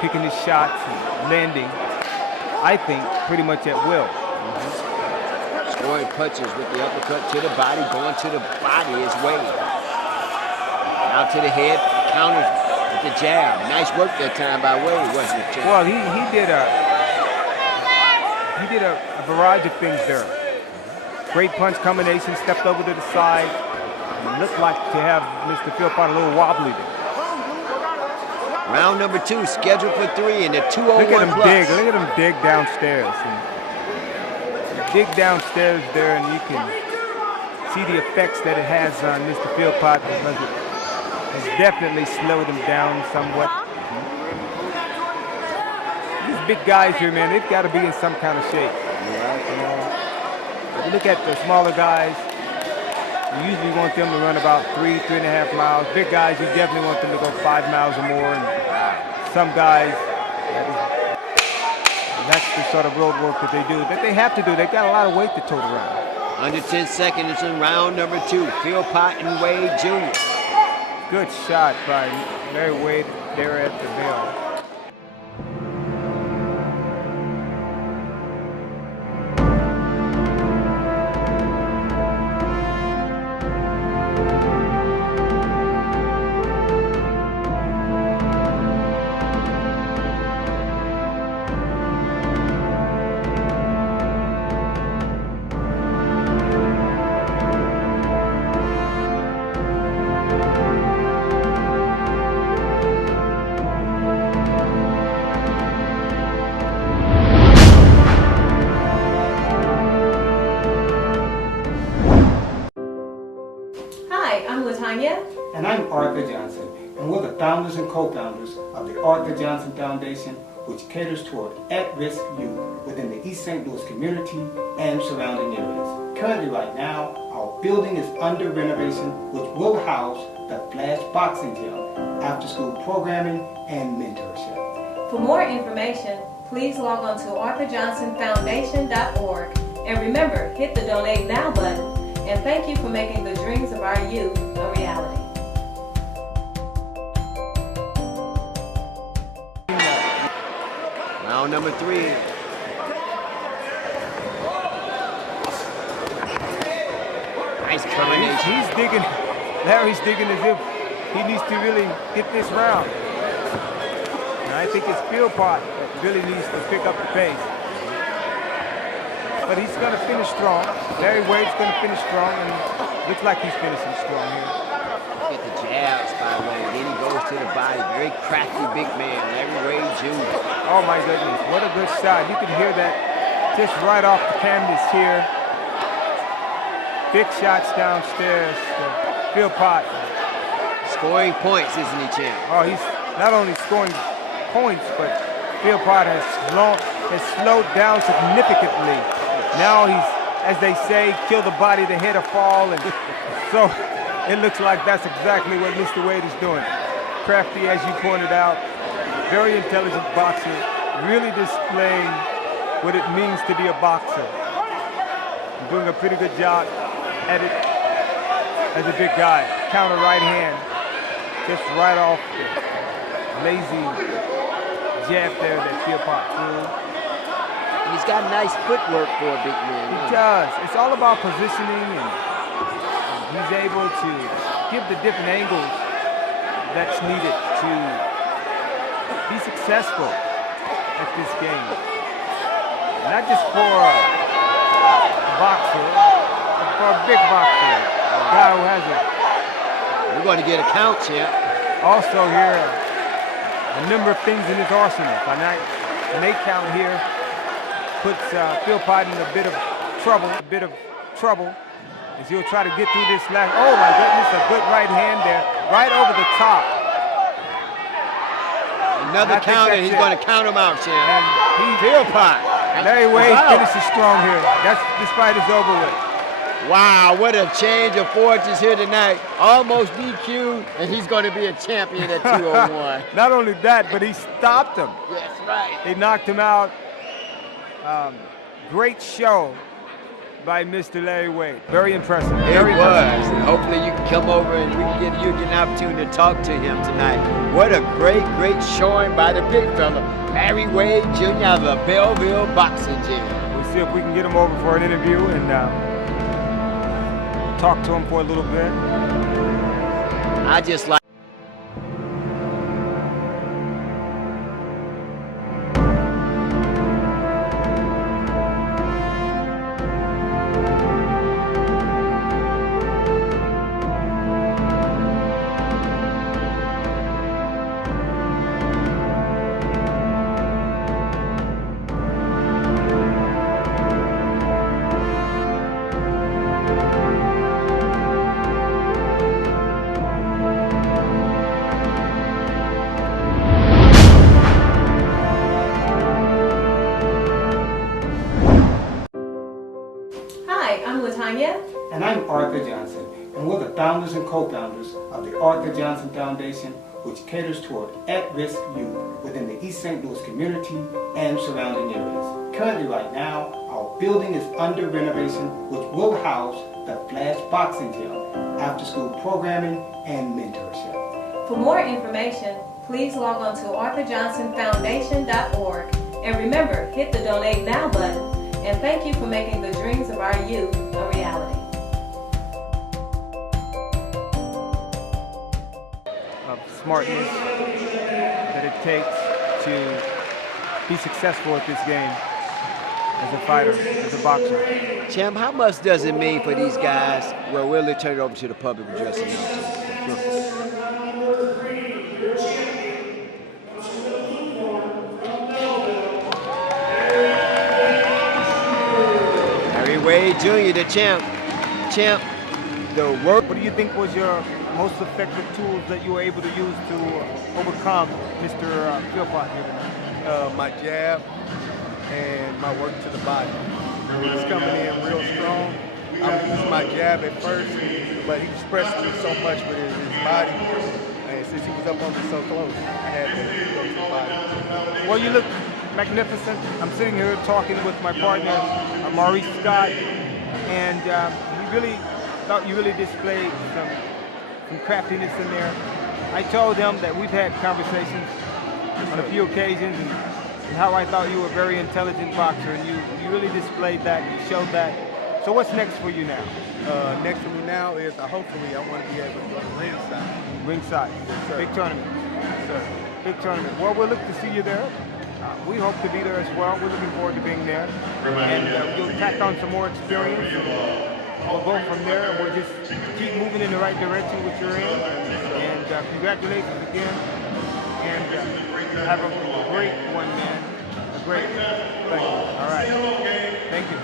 picking his shots and landing, I think, pretty much at will. Scoring punches with the uppercut to the body, going to the body is Wade. Out to the head, counters with the jab. Nice work that time by Wade, wasn't it, Chad? Well, he did a barrage of things there. Great punch combination, stepped over to the side. Looked like to have Mr. Philpott a little wobbly there. Round number 2, scheduled for 3 in the 201 Look at him plus. Look at him dig downstairs. And dig downstairs there, and you can see the effects that it has on Mr. Philpott, because it has definitely slowed him down somewhat. big guys here, man, they've got to be in some kind of shape. You know, if you look at the smaller guys, you usually want them to run about 3.5 miles. Big guys, you definitely want them to go 5 miles or more. And some guys, that's the sort of road work that they do, that they have to do. They've got a lot of weight to tote around. Under 10 seconds in round number 2. Philpott and Wade Jr. Good shot by Larry Wade there at the bell. And I'm Arthur Johnson, and we're the founders and co-founders of the Arthur Johnson Foundation, which caters toward at-risk youth within the East St. Louis community and surrounding areas. Currently right now, our building is under renovation, which will house the Flash Boxing Gym, after-school programming, and mentorship. For more information, please log on to arthurjohnsonfoundation.org. And remember, hit the Donate Now button. And thank you for making the dreams of our youth a reality. Round number 3. Nice combination. He's digging. Larry's digging as if he needs to really get this round. And I think it's Philpott that really needs to pick up the pace. But he's going to finish strong. Larry Wade's going to finish strong, and looks like he's finishing strong here. Look at the jabs by Wade. Then he goes to the body. Very crafty big man, Larry Wade Jr. Oh my goodness, what a good shot. You can hear that just right off the canvas here. Big shots downstairs. Philpott. Scoring points, isn't he, champ? Oh, he's not only scoring points, but Philpott has slowed down significantly. Now he's, as they say, kill the body, the head, or fall. And so it looks like that's exactly what Mr. Wade is doing. Crafty, as you pointed out, very intelligent boxer, really displaying what it means to be a boxer. Doing a pretty good job at it as a big guy. Counter right hand, just right off the lazy jab there that Philpott threw. He's got nice footwork for a big man. He does. It's all about positioning, and he's able to give the different angles that's needed to be successful at this game. Not just for a boxer, but for a big boxer, a guy who has a... We're going to get a count, champ. Also here, a number of things in his arsenal. An 8 count here puts Philpott in a bit of trouble, as he'll try to get through this last. Oh my goodness, a good right hand there, right over the top. Another counter, he's going to count him out, champ. And Philpott. Larry Wade finishes strong here. This fight is over with. Wow, what a change of fortunes here tonight. Almost DQ, and he's going to be a champion at 201. Not only that, but he stopped him. That's right. He knocked him out. Great show by Mr. Larry Wade. Very impressive. Very impressive. And hopefully you can come over and you get an opportunity to talk to him tonight. What a great showing by the big fella, Larry Wade Jr. of the Belleville Boxing Gym. We'll see if we can get him over for an interview and talk to him for a little bit. I just like Latanya. And I'm Arthur Johnson, and we're the founders and co-founders of the Arthur Johnson Foundation, which caters toward at-risk youth within the East St. Louis community and surrounding areas. Currently, right now, our building is under renovation, which will house the Flash Boxing Gym, after-school programming, and mentorship. For more information, please log on to arthurjohnsonfoundation.org. And remember, hit the Donate Now button. And thank you for making the dreams of our youth a reality. Of smartness that it takes to be successful at this game as a fighter, as a boxer. Champ, how much does it mean for these guys? Well, we'll turn it over to the public address announcement. Harry Wade Jr., the champ. Champ, the work. What do you think was your most effective tools that you were able to use to overcome Mr. Philpott here tonight? My jab and my work to the body. He's coming in real strong. I would use my jab at first, but he was pressing me so much with his body. And since he was up on me so close, I had to go to the body. Well, you look magnificent. I'm sitting here talking with my partner, Maurice Scott, and you really displayed some craftiness in there. I told them that we've had conversations on a few occasions and how I thought you were a very intelligent boxer, and you really displayed that, you showed that. So what's next for you now? Next for me now is hopefully I want to be able to go to ringside. Ringside. Yes, sir. Big tournament. Yes, sir. Big tournament. Well, we'll look to see you there. We hope to be there as well. We're looking forward to being there. And you'll tack on some more experience. We'll go from there, and we'll just keep moving in the right direction which you're in. And congratulations again. And have a great one, man. A great thing. All right. Thank you.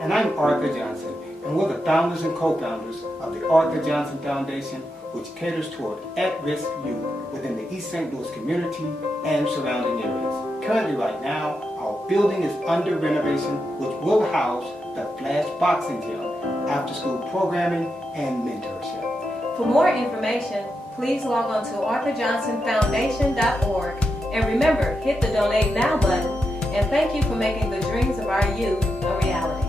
And I'm Arthur Johnson, and we're the founders and co-founders of the Arthur Johnson Foundation, which caters toward at-risk youth within the East St. Louis community and surrounding areas. Currently, right now, our building is under renovation, which will house the Flash Boxing Gym, after-school programming, and mentorship. For more information, please log on to arthurjohnsonfoundation.org. And remember, hit the Donate Now button. And thank you for making the dreams of our youth a reality.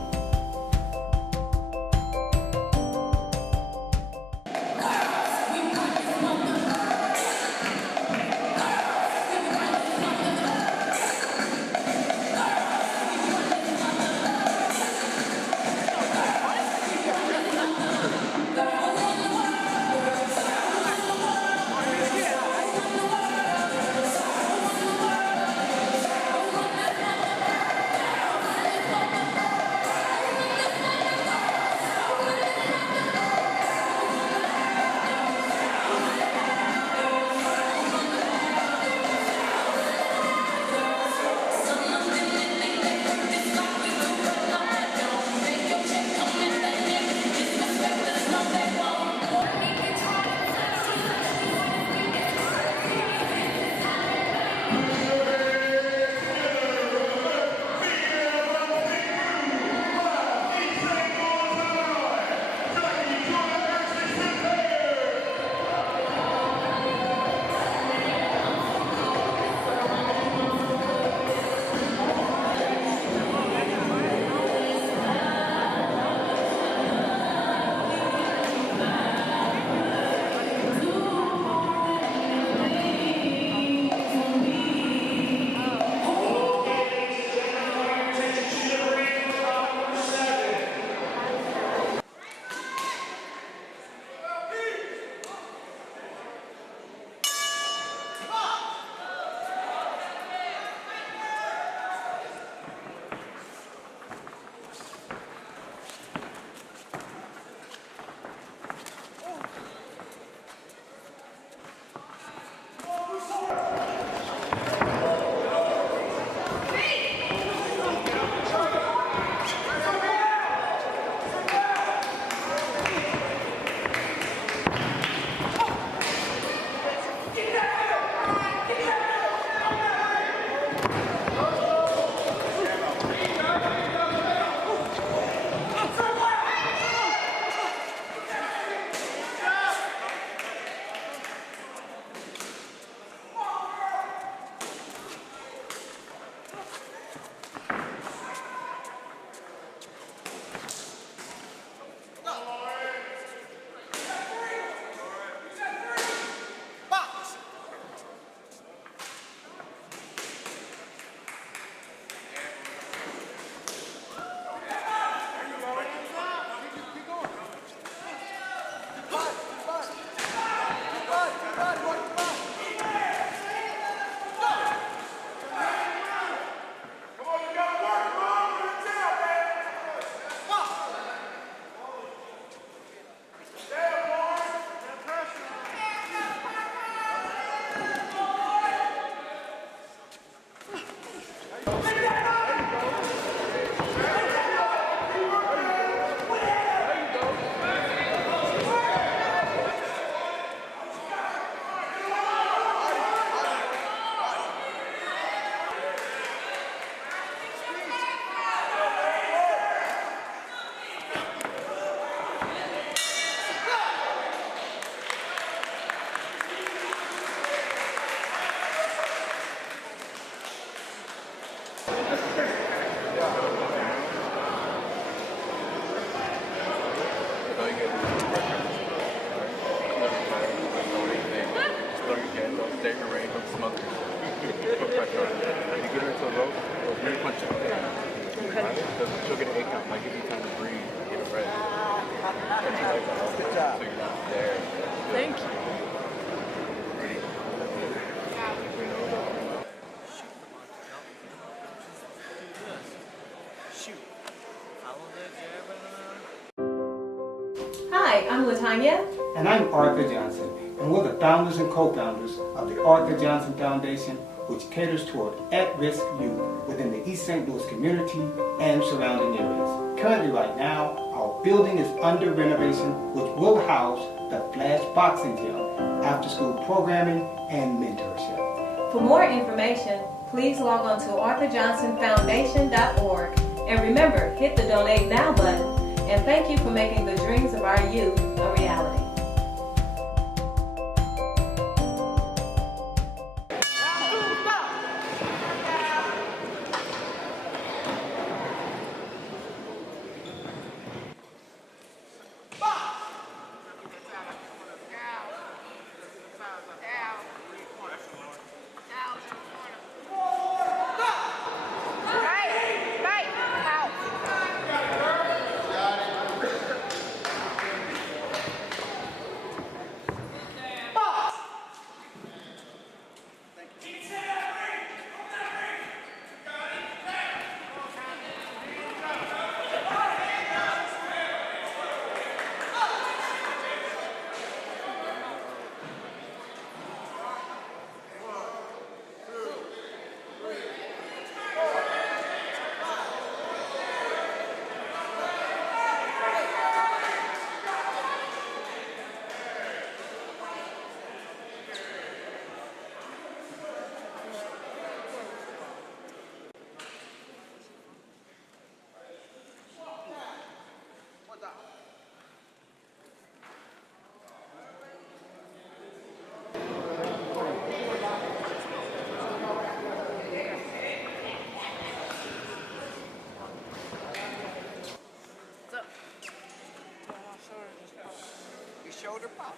stay in range of smokers. Put pressure on her. When you get her into a rope, really punch her. Right? Because she'll get an 8 count. Like, give you time to breathe, get it ready. Good job. So you're not there. Thank you. Hi, I'm Latanya. And I'm Arthur Johnson, and we're the founders and co-founders of the Arthur Johnson Foundation, which caters toward at-risk youth within the East St. Louis community and surrounding areas. Currently, right now, our building is under renovation, which will house the Flash Boxing Gym, after-school programming, and mentorship. For more information, please log on to arthurjohnsonfoundation.org. And remember, hit the Donate Now button. And thank you for making the dreams of our youth a reality. Shoulder pop.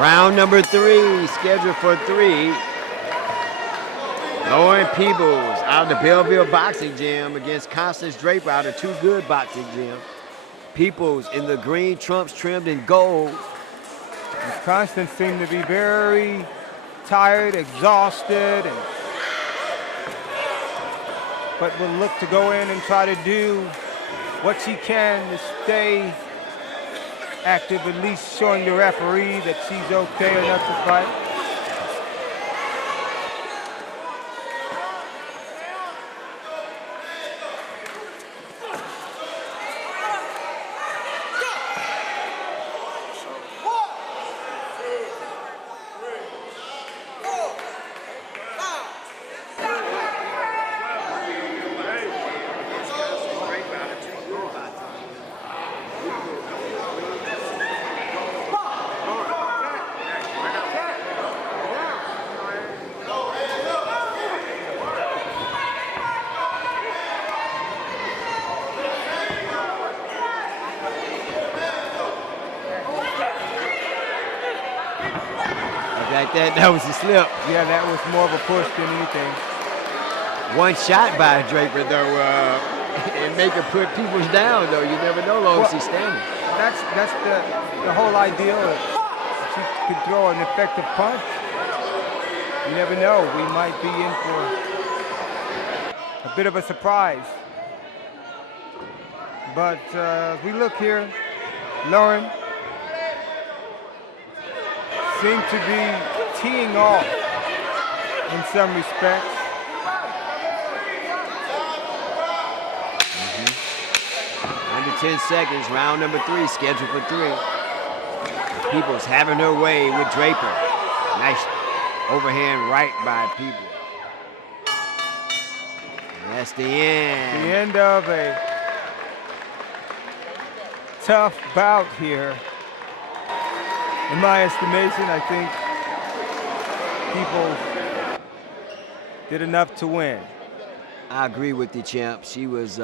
Round number 3, scheduled for 3. Lauren Peebles out of the Belleville Boxing Gym against Constance Draper out of Too Good Boxing Gym. Peebles in the green trunks trimmed in gold. Constance seemed to be very tired, exhausted, and but will look to go in and try to do what she can to stay active, at least showing the referee that she's okay enough to fight. Like that was a slip. Yeah, that was more of a push than anything. One shot by Draper, though, and make her put people down, though. You never know long as she's standing. That's the whole idea. She could throw an effective punch. You never know. We might be in for a bit of a surprise. But as we look here, Lauren seem to be teeing off in some respects. Under 10 seconds, round number 3, scheduled for 3. Peoples having her way with Draper. Nice overhand right by People. And that's the end. The end of a tough bout here. In my estimation, I think People did enough to win. I agree with the champ. She was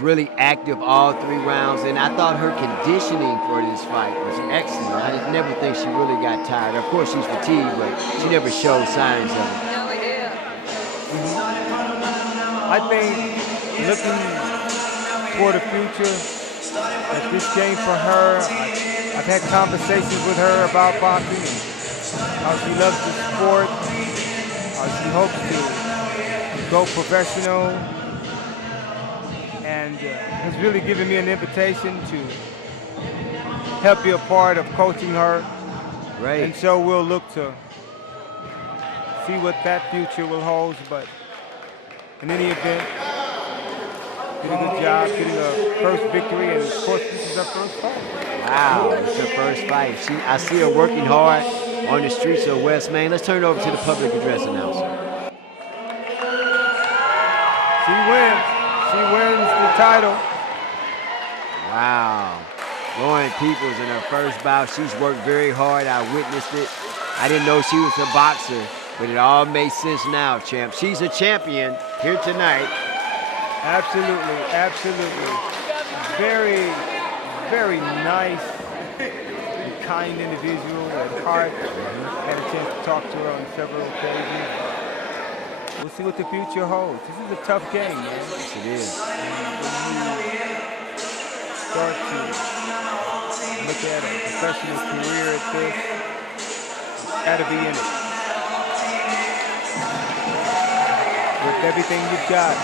really active all 3 rounds, and I thought her conditioning for this fight was excellent. I never think she really got tired. Of course, she's fatigued, but she never showed signs of it. I think looking for the future, that this game for her, I've had conversations with her about boxing and how she loves the sport, how she hopes to go professional, and has really given me an invitation to help be a part of coaching her. Right. And so we'll look to see what that future will hold. But in any event, did a good job getting a first victory, and of course this is her first fight. Wow, it's her first fight. I see her working hard on the streets of West Main. Let's turn it over to the public address announcer. She wins. She wins the title. Wow. Lauren Peoples in her first bout. She's worked very hard. I witnessed it. I didn't know she was a boxer, but it all makes sense now, champ. She's a champion here tonight. Absolutely, absolutely. Very, very nice and kind individual at heart. Had a chance to talk to her on several occasions. We'll see what the future holds. This is a tough game, man. Yes, it is. When you start to look at a professional career at this, it's got to be in it. With everything you've got.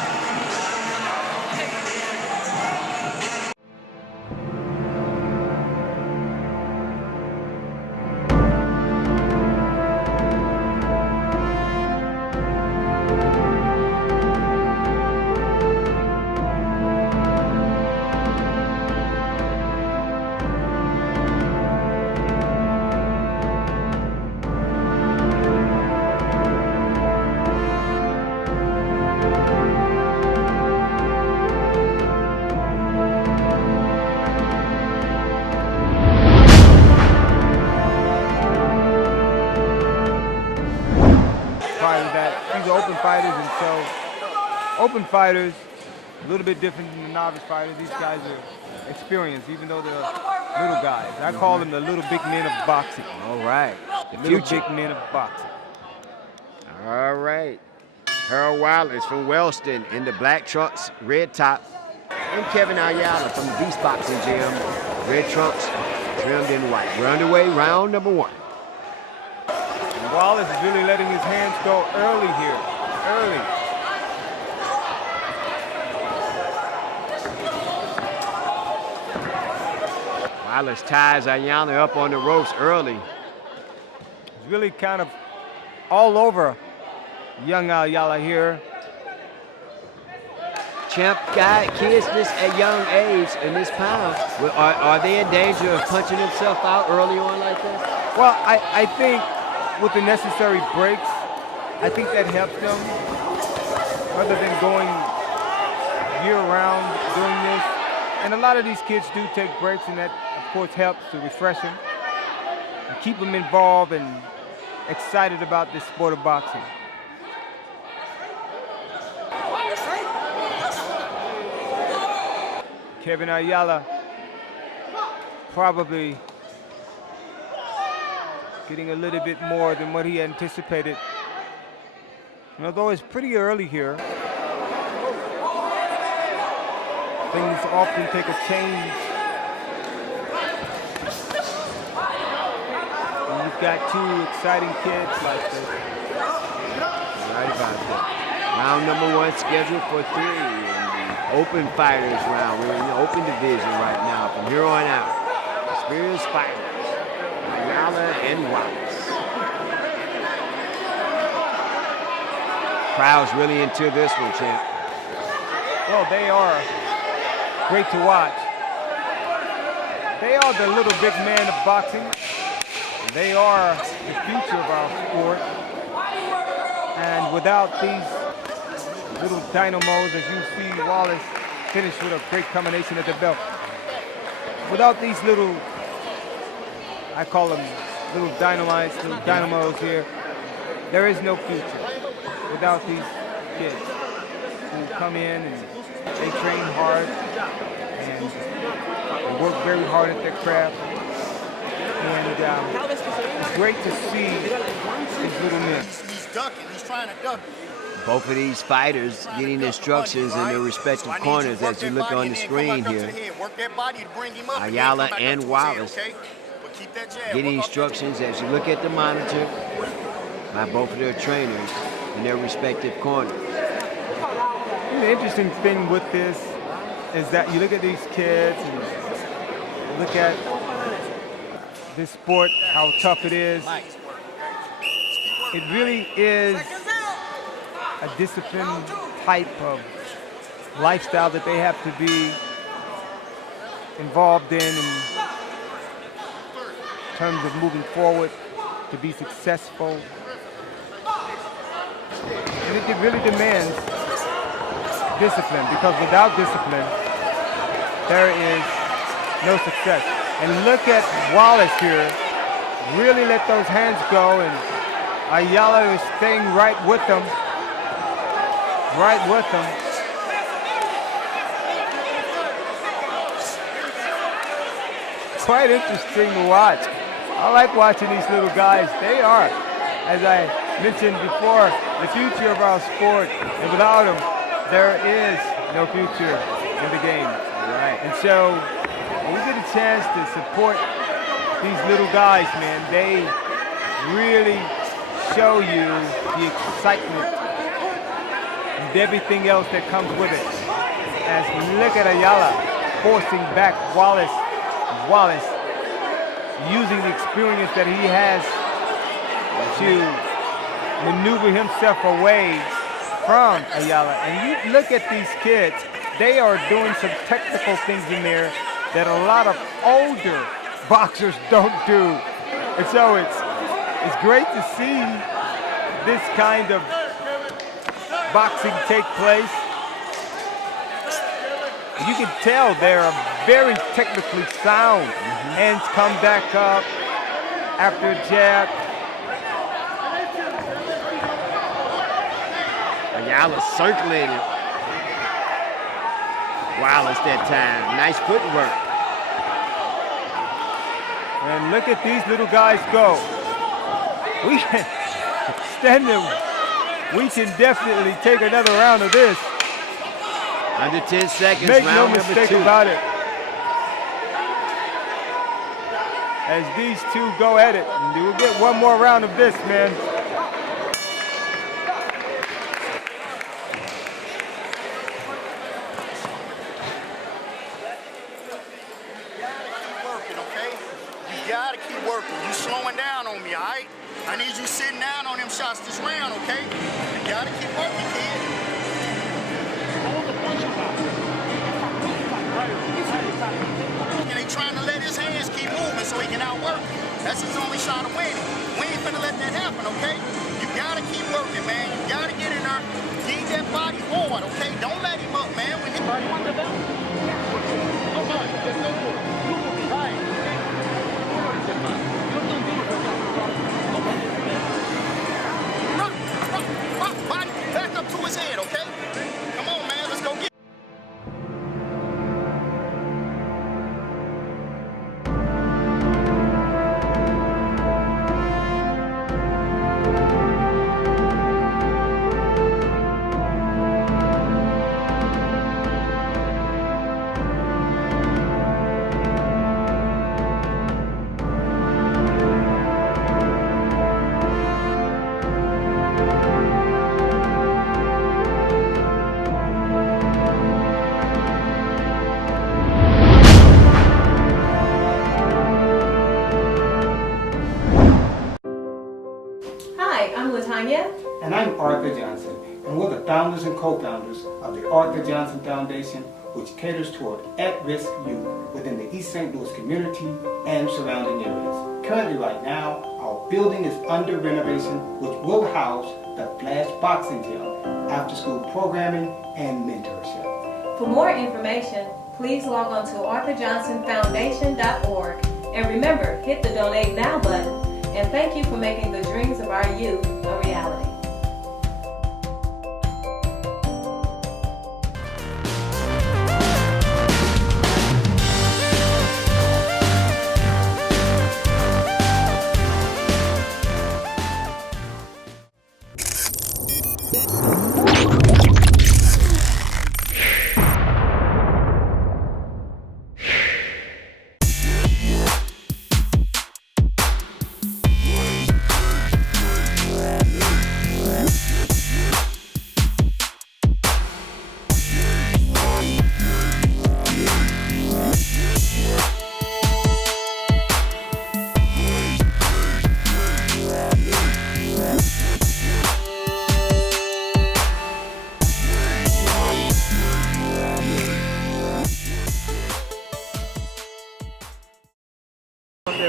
Open fighters, a little bit different than the novice fighters. These guys are experienced, even though they're little guys. I call them the little big men of boxing. All right. The little big men of boxing. All right. Harold Wallace from Wellston in the black trunks, red top. And Kevin Ayala from the Beast Boxing Gym, red trunks, trimmed in white. We're underway, round number 1. And Wallace is really letting his hands go early here. Early. Wallace ties Ayala up on the ropes early. He's really kind of all over young Ayala here. Champ got kids this at young age in this pound. Are they in danger of punching themselves out early on like this? Well, I think with the necessary breaks, I think that helps them rather than going year-round doing this. And a lot of these kids do take breaks, and that, of course, helps to refresh them and keep them involved and excited about this sport of boxing. Kevin Ayala probably getting a little bit more than what he anticipated. And although it's pretty early here, things often take a change. And you've got two exciting kids like this. Right about that. Round number 1 scheduled for 3 in the open fighters round. We're in the open division right now from here on out. Experienced fighters, Ayala and Wallace. Crowd's really into this one, champ. Well, they are great to watch. They are the little big man of boxing. They are the future of our sport. And without these little dynamos, as you see Wallace finish with a great combination at the belt. Without these little, I call them little dynamites, little dynamos here, there is no future without these kids who come in and they train hard and they work very hard at their craft. And it's great to see these little men. He's ducking. He's trying to duck. Both of these fighters getting instructions in their respective corners as you look on the screen here. Ayala and Wallace getting instructions as you look at the monitor by both of their trainers in their respective corners. The interesting thing with this is that you look at these kids and you look at this sport, how tough it is. It really is a disciplined type of lifestyle that they have to be involved in terms of moving forward to be successful. And it really demands discipline, because without discipline, there is no success. And look at Wallace here, really let those hands go, and Ayala is staying right with them. Right with them. Quite interesting to watch. I like watching these little guys. They are, as I mentioned before, the future of our sport. And without them, there is no future in the game. Right. And so, when we get a chance to support these little guys, man, they really show you the excitement and everything else that comes with it. As we look at Ayala forcing back Wallace, using the experience that he has to maneuver himself away from Ayala. And you look at these kids, they are doing some technical things in there that a lot of older boxers don't do. And so it's great to see this kind of boxing take place. You can tell they're very technically sound. Hands come back up after a jab. Ayala circling it. Wallace that time. Nice footwork. And look at these little guys go. We can stand them. We can definitely take another round of this. Under 10 seconds, Make round no number mistake 2. about it. As these two go at it, and we'll get one more round of this, man. all right? I need you sitting down on them shots this round, okay? You gotta keep working, kid. And they trying to let his hands keep moving so he can outwork you. That's his only shot of winning. We ain't finna let that happen, okay? You gotta keep working, man. You gotta get in there. Keep that body hard, okay? Don't let him up, man. When he... Body back up to his head, okay? Come on, man. Let's go get... And I'm Arthur Johnson, and we're the founders and co-founders of the Arthur Johnson Foundation, which caters toward at-risk youth within the East St. Louis community and surrounding areas. Currently right now, our building is under renovation, which will house the Flash Boxing Gym, after-school programming, and mentorship. For more information, please log on to arthurjohnsonfoundation.org. And remember, hit the Donate Now button. And thank you for making the dreams of our youth a reality.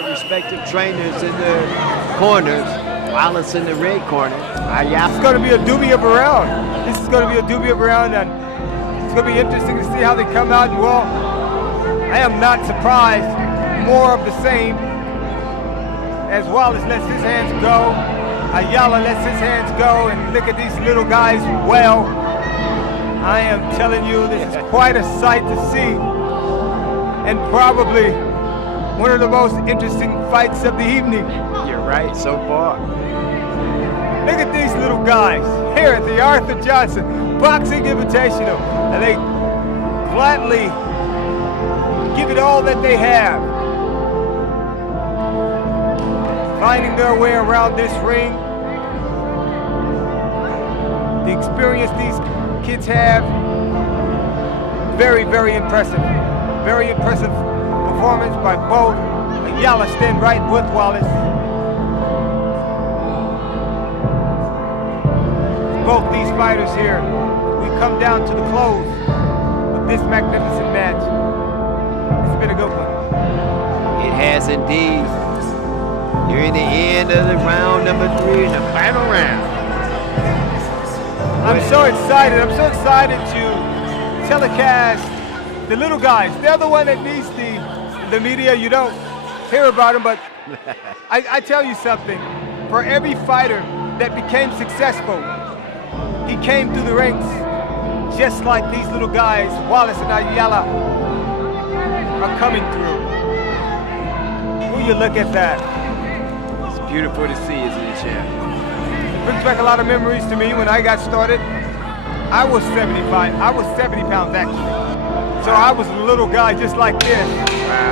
Respective trainers in the corners, Wallace in the red corner. It's going to be a dubious round. This is going to be a dubious round, and it's going to be interesting to see how they come out. And well, I am not surprised. More of the same. As Wallace lets his hands go, Ayala lets his hands go, and look at these little guys. Well, I am telling you, this is quite a sight to see, and probably one of the most interesting fights of the evening. You're right, so far. Look at these little guys here at the Arthur Johnson Boxing Invitational. And they gladly give it all that they have. Finding their way around this ring. The experience these kids have, very, very impressive. Very impressive performance by both. Ayala stand right with Wallace. Both these fighters here, we come down to the close of this magnificent match. It's been a good one. It has indeed. You're in the end of the round number 3, the final round. I'm so excited. I'm so excited to telecast the little guys. They're the one that needs the media. You don't hear about them, but I tell you something. For every fighter that became successful, he came through the ranks just like these little guys, Wallace and Ayala, are coming through. Will you look at that? It's beautiful to see, isn't it, champ? Brings back a lot of memories to me when I got started. I was 75. I was 70 pounds actually. So I was a little guy just like this. Wow.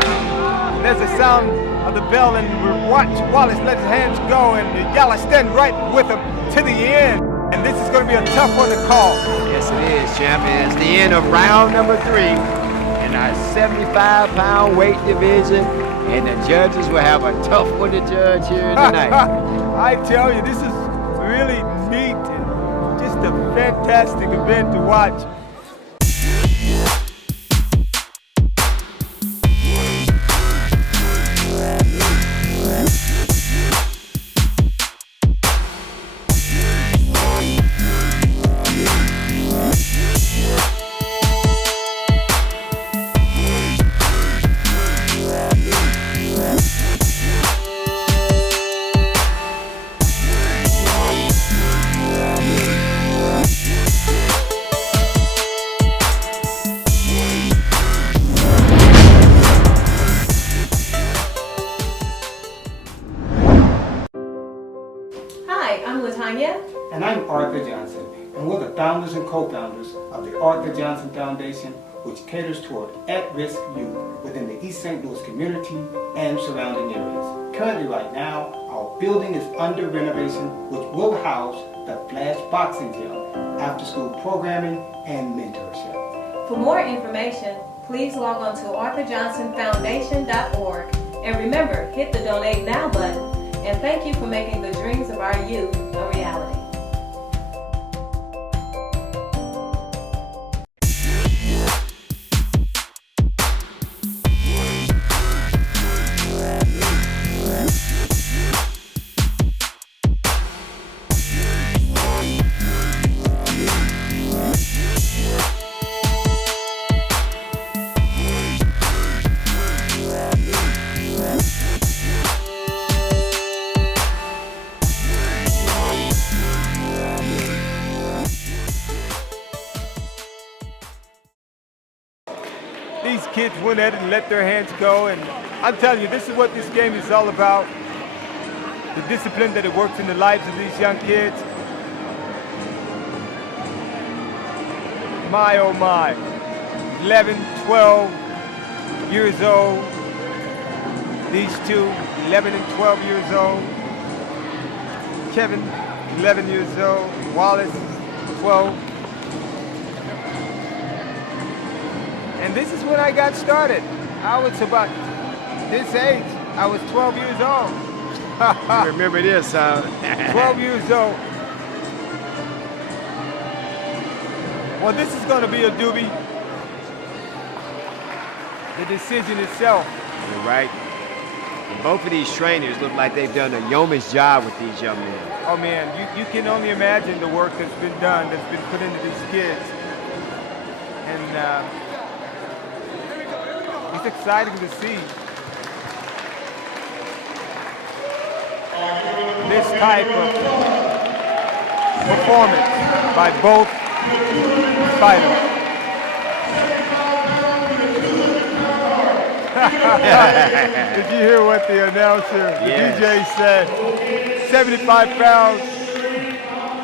There's the sound of the bell, and watch Wallace let his hands go, and Ayala stand right with him to the end. And this is going to be a tough one to call. Yes, it is, champion. It's the end of round number 3 in our 75-pound weight division. And the judges will have a tough one to judge here tonight. I tell you, this is really neat and just a fantastic event to watch. And I'm Arthur Johnson, and we're the founders and co-founders of the Arthur Johnson Foundation, which caters toward at-risk youth within the East St. Louis community and surrounding areas. Currently right now, our building is under renovation, which will house the Flash Boxing Gym, after-school programming, and mentorship. For more information, please log on to arthurjohnsonfoundation.org. And remember, hit the Donate Now button. And thank you for making the dreams of our youth a reality. These kids went at it and let their hands go, and I'm telling you, this is what this game is all about. The discipline that it works in the lives of these young kids. My, oh my, 11, 12 years old. These two, 11 and 12 years old. Kevin, 11 years old. Wallace, 12. And this is when I got started. I was about this age. I was 12 years old. Remember this, 12 years old. Well, this is going to be a doobie. The decision itself. You're right. And both of these trainers look like they've done a yeoman's job with these young men. Oh man, you can only imagine the work that's been done, that's been put into these kids. And it's exciting to see this type of performance by both fighters. Did you hear what the announcer, the DJ said? 75 pounds,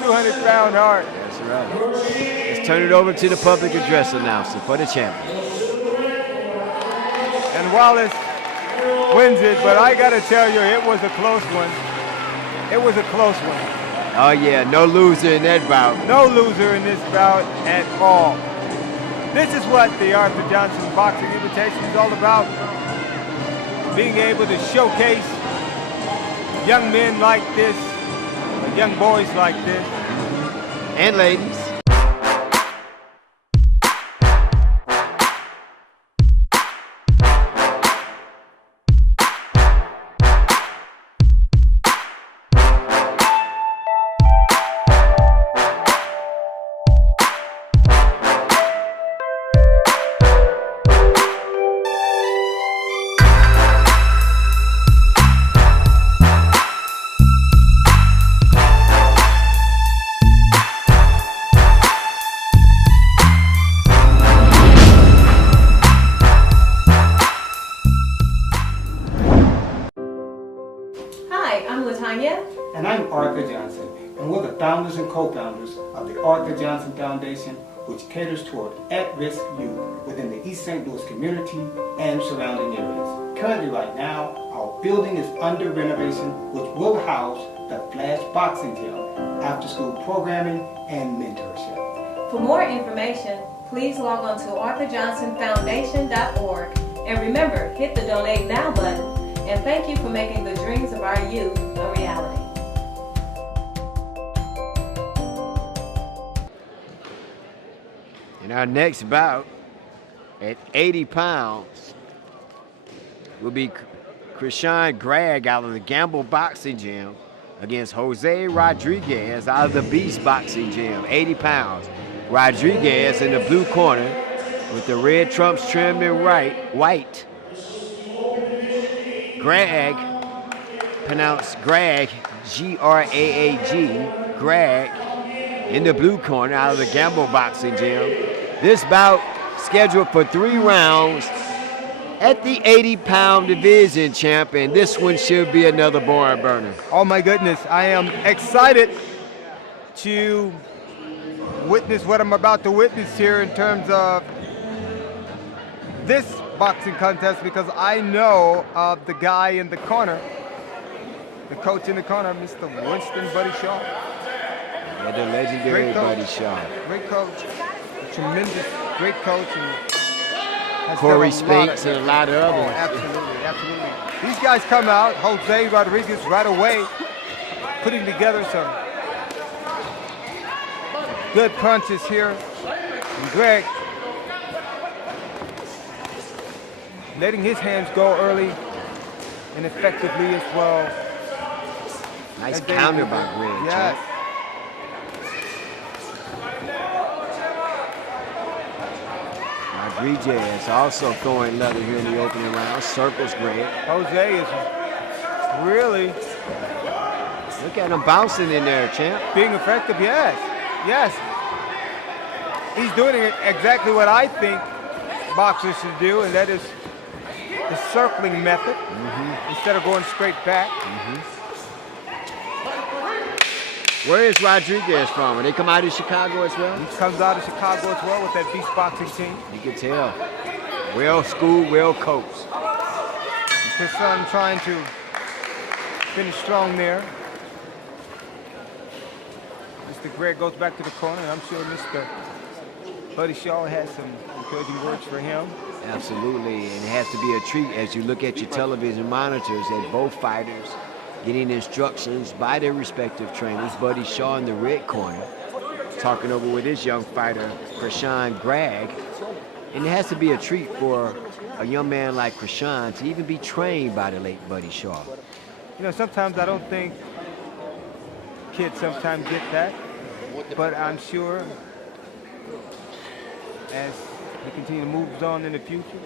200-pound heart. That's right. Let's turn it over to the public address announcer for the champion. And Wallace wins it, but I got to tell you, it was a close one. It was a close one. Oh yeah, no loser in that bout. No loser in this bout at all. This is what the Arthur Johnson Boxing Invitation is all about. Being able to showcase young men like this, young boys like this. And ladies. And I'm Arthur Johnson, and we're the founders and co-founders of the Arthur Johnson Foundation, which caters toward at-risk youth within the East St. Louis community and surrounding areas. Currently right now, our building is under renovation, which will house the Flash Boxing Gym, after-school programming, and mentorship. For more information, please log on to arthurjohnsonfoundation.org. And remember, hit the Donate Now button. and thank you for making the dreams of our youth a reality. In our next bout, at 80 pounds, will be Krishan Gregg out of the Gamble Boxing Gym against Jose Rodriguez out of the Beast Boxing Gym, 80 pounds. Rodriguez in the blue corner with the red trumps trimmed in white. Gregg, pronounced Gregg, G-R-A-A-G, Gregg, in the blue corner out of the Gamble Boxing Gym. This bout scheduled for 3 rounds at the 80-pound division, champ, and this one should be another barn burner. Oh my goodness, I am excited to witness what I'm about to witness here in terms of this boxing contest, because I know of the guy in the corner, the coach in the corner, Mr. Winston Buddy Shaw. Yeah, the legendary Buddy Shaw. Great coach, tremendous, great coach. And Corey Spinks and a lot of others. Oh, absolutely, absolutely. These guys come out, Jose Rodriguez right away, putting together some good punches here. And Greg letting his hands go early and effectively as well. Nice counter by Greg. Yes. Rodriguez also throwing leather here in the opening round. Circles Greg. Jose is really... Look at him bouncing in there, champ. Being effective, yes. Yes. He's doing exactly what I think boxers should do, and that is the circling method instead of going straight back. Where is Rodriguez from? Are they come out of Chicago as well? He comes out of Chicago as well with that Beast Boxing team. You can tell. Well schooled, well coached. His son trying to finish strong there. Mr. Gregg goes back to the corner, and I'm sure Mr. Buddy Shaw has some encouraging words for him. Absolutely, and it has to be a treat as you look at your television monitors at both fighters getting instructions by their respective trainers. Buddy Shaw in the red corner, talking over with his young fighter, Krishan Gregg. And it has to be a treat for a young man like Krishan to even be trained by the late Buddy Shaw. You know, sometimes I don't think kids sometimes get that, but I'm sure as he continues to move on in the future,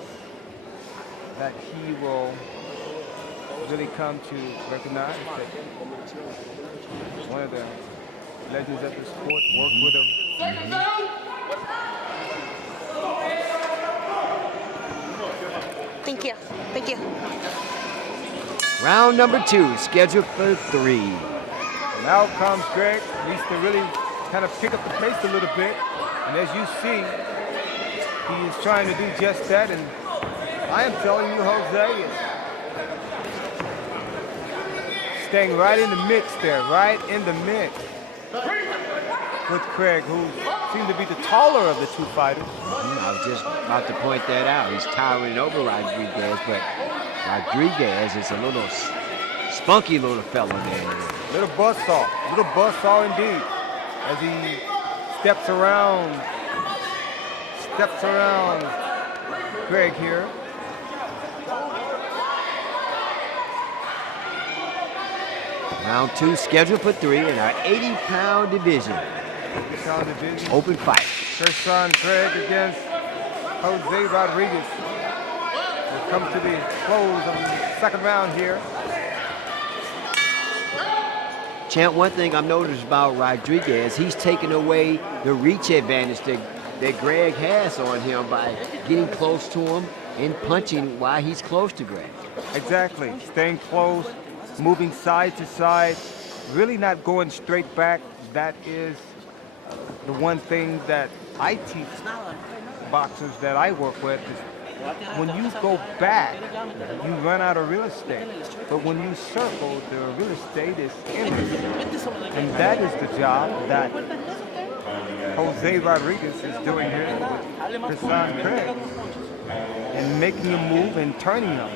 that he will really come to recognize that one of the legends of the sport worked with him. Thank you. Thank you. Round number 2, scheduled for 3. Now comes Greg, needs to really kind of pick up the pace a little bit. And as you see, he is trying to do just that. And I am telling you, Jose is staying right in the mix there, right in the mix with Craig, who seems to be the taller of the two fighters. I was just about to point that out. He's towering over Rodriguez, but Rodriguez is a little spunky little fellow there. Little buzzsaw indeed, as he steps around Craig here. Round 2 scheduled for 3 in our 80-pound division. Open fight. Krishan Gregg against Jose Rodriguez. We'll come to the close of the second round here. Champ, one thing I've noticed about Rodriguez, he's taken away the reach advantage that Greg has on him by getting close to him and punching while he's close to Greg. Exactly. Staying close, moving side to side, really not going straight back. That is the one thing that I teach boxers that I work with is when you go back, you run out of real estate. But when you circle, the real estate is endless. And that is the job that Jose Rodriguez is doing here with Krishan Gregg and making a move and turning them.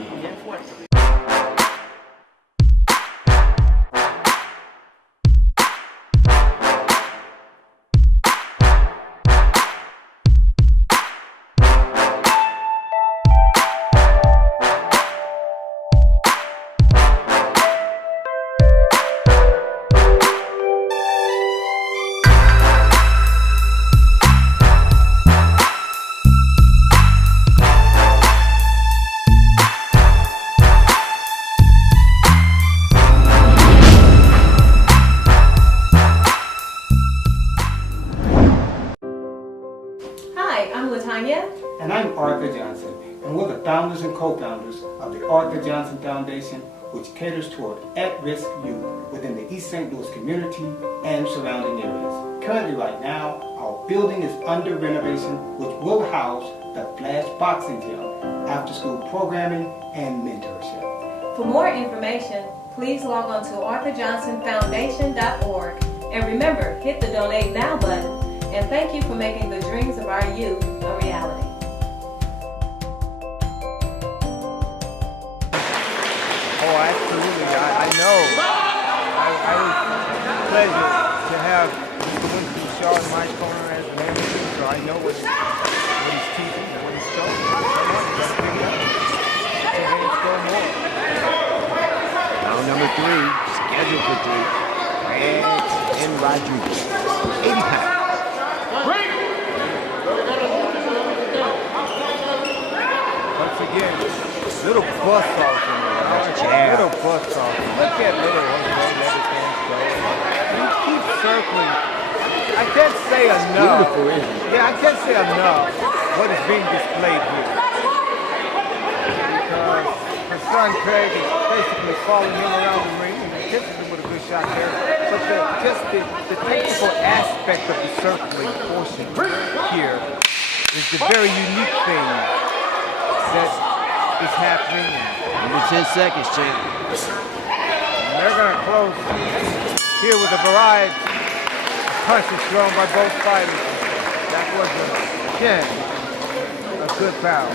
founders and co-founders of the Arthur Johnson Foundation, which caters toward at-risk youth within the East St. Louis community and surrounding areas. Currently, right now, our building is under renovation, which will house the Flash Boxing Gym, after-school programming, and mentorship. For more information, please log on to arthurjohnsonfoundation.org. And remember, hit the Donate Now button. And thank you for making the dreams of our youth a reality. Oh, absolutely. I know. I was pleasure to have Mr. Winston Shaw in my corner as an amateur, so I know what he's teaching and what he's showing. Round number 3, scheduled for 3. Reds and Rodriguez, 80 pounds. Once again, little bust off in there. Little bust off. Look at little Jose let his hands go. He keeps circling. I can't say enough. Beautiful, isn't it? Yeah, I can't say enough what is being displayed here. Because his son Craig is basically following him around the ring and catches him with a good shot there. But the technical aspect of the circling portion here is the very unique thing that is happening. Under 10 seconds, champ. And they're going to close here with a variety of punches thrown by both fighters. That was, again, a good foul.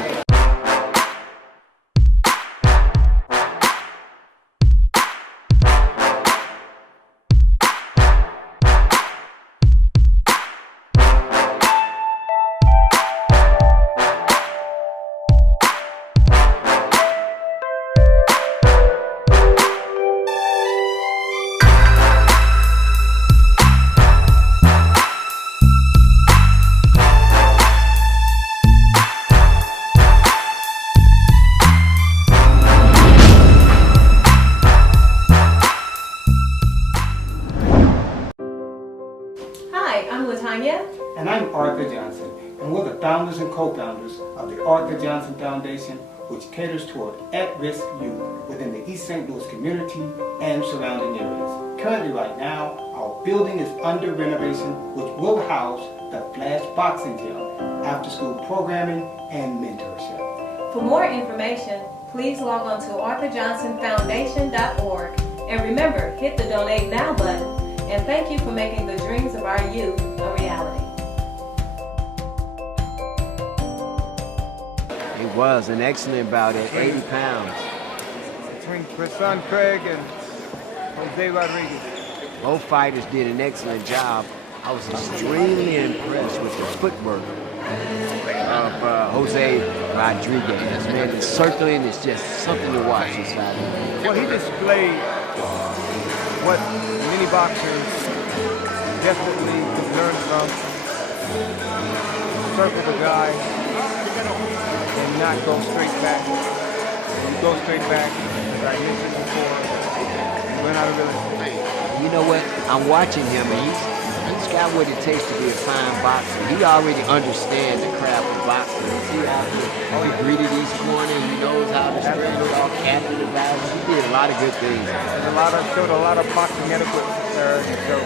And I'm Arthur Johnson, and we're the founders and co-founders of the Arthur Johnson Foundation, which caters toward at-risk youth within the East St. Louis community and surrounding areas. Currently, right now, our building is under renovation, which will house the Flash Boxing Gym, after-school programming, and mentorship. For more information, please log on to arthurjohnsonfoundation.org. And remember, hit the Donate Now button. And thank you for making the dreams of our youth a reality. It was an excellent bout at 80 pounds. Between Chrison Craig and Jose Rodriguez. Both fighters did an excellent job. I was extremely impressed with the footwork of Jose Rodriguez. Man, the circling is just something to watch inside of him. Well, he displayed what many boxers definitely could learn from. Circle the guy and not go straight back. When you go straight back, as I mentioned before, you run out of real estate. You know what? I'm watching him, and he's got what it takes to be a fine boxer. He already understands the craft of boxing. See how he greeted each corner. He knows how to straight off, capture the guys. He did a lot of good things. Showed a lot of boxing etiquette there. So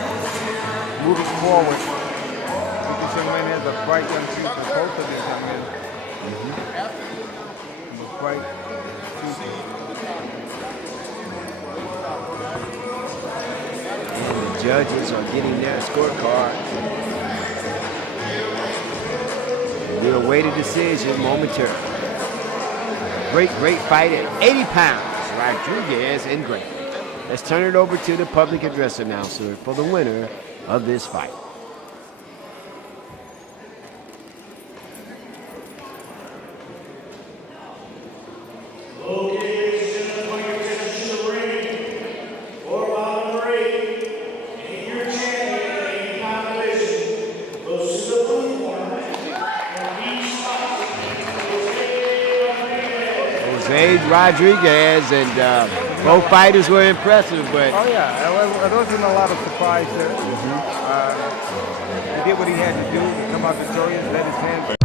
moving forward, this young man has a bright young future. Both of these young men. Bright future. And the judges are getting their scorecard. We'll await a decision momentarily. Great fight at 80 pounds. Rodriguez and Gray. Let's turn it over to the public address announcer for the winner of this fight. Jose Rodriguez, and both fighters were impressive, but oh yeah, there wasn't a lot of surprise there. He did what he had to do to come out victorious, let his hands.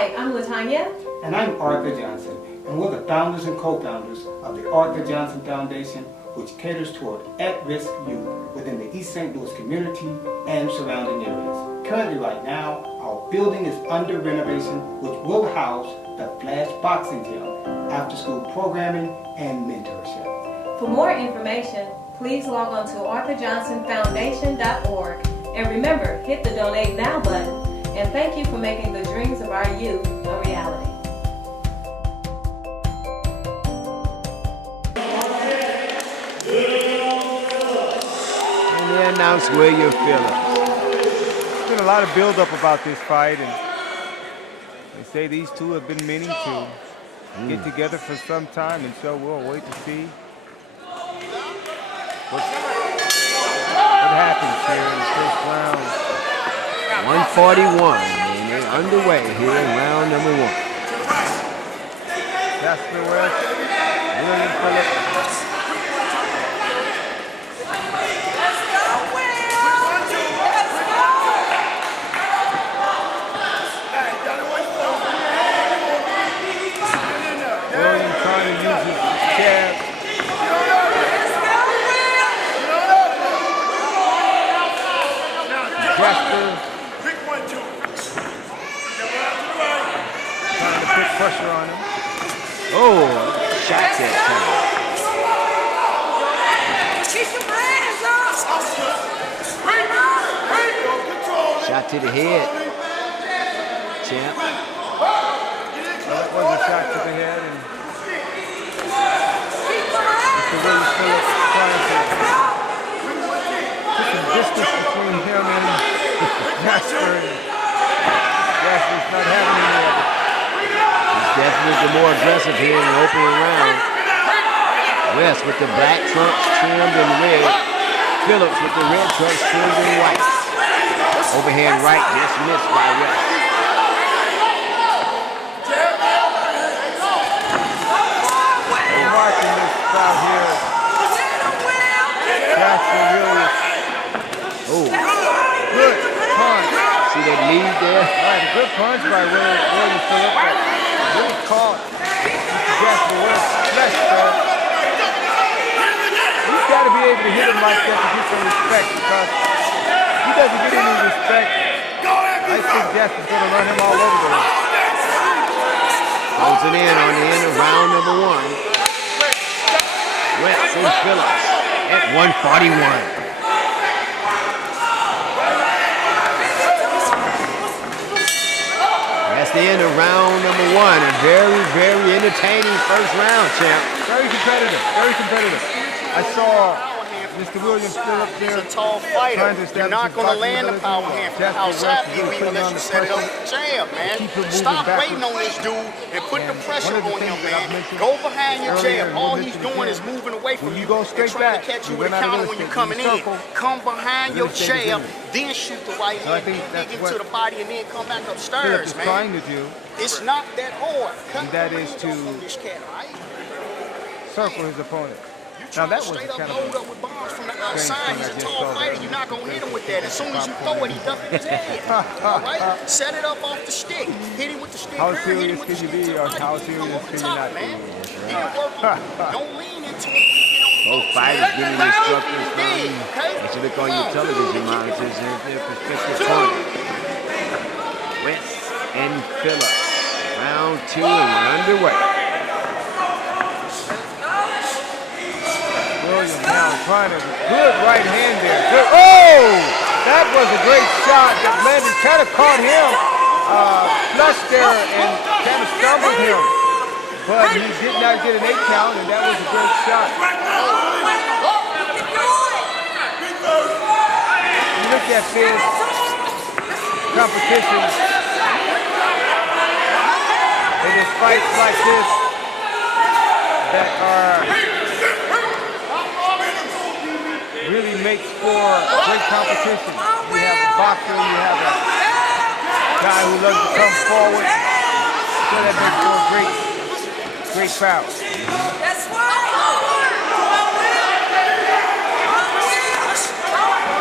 Hi, I'm Latanya. And I'm Arthur Johnson, and we're the founders and co-founders of the Arthur Johnson Foundation, which caters toward at-risk youth within the East St. Louis community and surrounding areas. Currently, right now, our building is under renovation, which will house the Flash Boxing Gym, after-school programming, and mentorship. For more information, please log on to arthurjohnsonfoundation.org. And remember, hit the Donate Now button. And thank you for making the dreams of our youth a reality. And they announced William Phillips. There's been a lot of build-up about this fight, and they say these two have been meaning to get together for some time, and so we'll wait to see what happens here in the first round. 141, and they're underway here in round number 1. Jasper West, William Phillips. William trying to use his jab. Jasper trying to put pressure on him. Oh, shots that time. Shot to the head. Champ. That was a shot to the head, and Mr. William Phillips trying to put some distance between him and Jasper. Jasper's not having any of it. He's definitely more aggressive here in the opening round. West with the black trunks trimmed in red. Phillips with the red trunks trimmed in white. Overhand right, just missed by West. Watching this crowd here. Jasper really. Oh, Good punch. see that lead there? Right, a good punch by William Phillips, but really caught Jasper West flesh there. He's got to be able to hit him like that to get some respect, because if he doesn't get any respect, I think Jasper's going to run him all over the ring. Closing in on the end of round number 1. West and Phillips at 141. That's the end of round number 1. A very, very entertaining first round, champ. Very competitive, very competitive. I saw Mr. William Phillips there. He's a tall fighter. You're not going to land the power hand from outside the arena unless you set it up with jab, man. Stop waiting on this dude and put the pressure on him, man. Go behind your jab. All he's doing is moving away from you and trying to catch you with a counter when you're coming in. Come behind your jab, then shoot the right hand, dig into the body, and then come back upstairs, man. Trying to do. It's not that hard. And that is to circle his opponent. Now that was kind of load up with bombs from the outside. He's a tall fighter. You're not gonna hit him with that. As soon as you throw it, he ducks his head. All right, set it up off the stick. Hit him with the stick. How Here, hit him serious with the can you stick be, to the or right. how Come serious over can the you top, not man. be? Then work him. Don't lean into it. Both fighters getting instructions from as you look on your television monitors and their prospective corner. West and Phillips. Round 2 and we're underway. William now trying to, good right hand there. Good. Oh, that was a great shot that landed, kind of caught him flush there and kind of stumbled him. But he did not get an 8 count, and that was a great shot. You look at this competition, it is fights like this that are really makes for great competition. You have a boxer, you have a guy who loves to come forward. So that makes for a great crowd. That's right.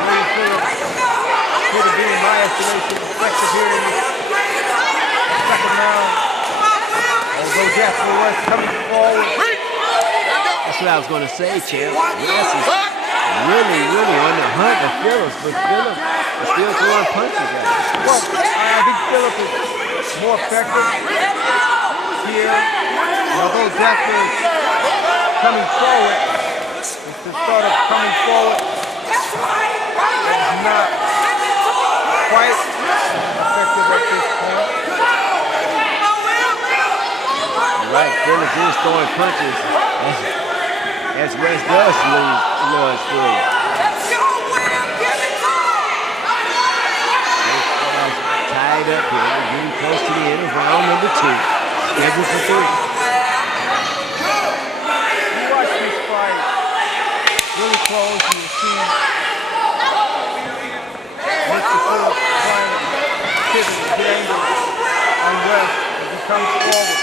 William Phillips could have been, in my estimation, effective here in the second now. Although Jasper West coming forward. That's what I was going to say, champ. West is really on the hunt of Phillips, but Phillips is still throwing punches at him. Well, I think Phillips is more effective here. Although Jasper is coming forward, it's the sort of coming forward that's not quite effective at this point. Right, Phillips is throwing punches as West does lose free. Tied up here, getting close to the end of round number 2. Scheduled for 3. You watch this fight really close, you will see Mr. Phillips trying to pivot the angle on West as he comes forward.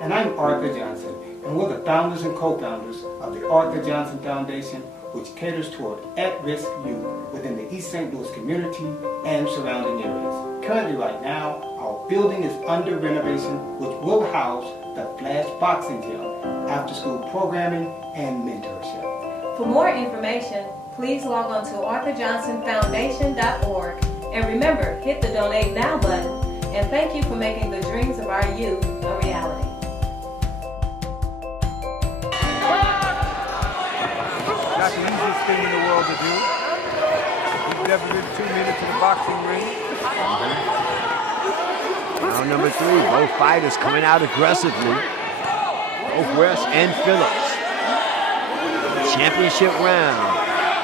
And I'm Arthur Johnson, and we're the founders and co-founders of the Arthur Johnson Foundation, which caters toward at-risk youth within the East St. Louis community and surrounding areas. Currently right now, our building is under renovation, which will house the Flash Boxing Gym, after-school programming, and mentorship. For more information, please log on to arthurjohnsonfoundation.org. And remember, hit the Donate Now button. And thank you for making the dreams of our youth a reality. Not the easiest thing in the world to do. He's never been 2 minutes in the boxing ring. Round number 3, both fighters coming out aggressively. Both West and Phillips. Championship round.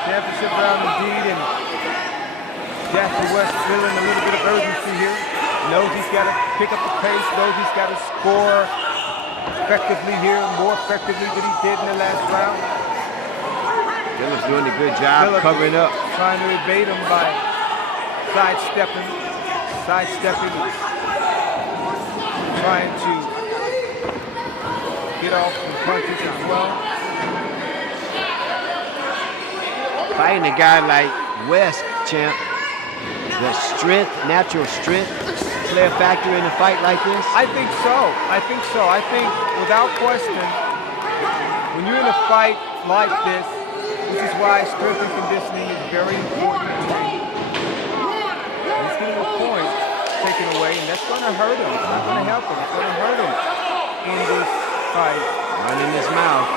Championship round indeed, and Jackie West feeling a little bit of urgency here. Knows he's got to pick up the pace, knows he's got to score effectively here, more effectively than he did in the last round. Phillips doing a good job covering up. Trying to evade him by sidestepping, trying to get off some punches as well. Fighting a guy like West, champ, the strength, natural strength, play a factor in a fight like this? I think so. I think without question, when you're in a fight like this, which is why strength and conditioning is very important to me. He's getting a point taken away, and that's going to hurt him. It's not going to help him. It's going to hurt him in this fight. Running his mouth.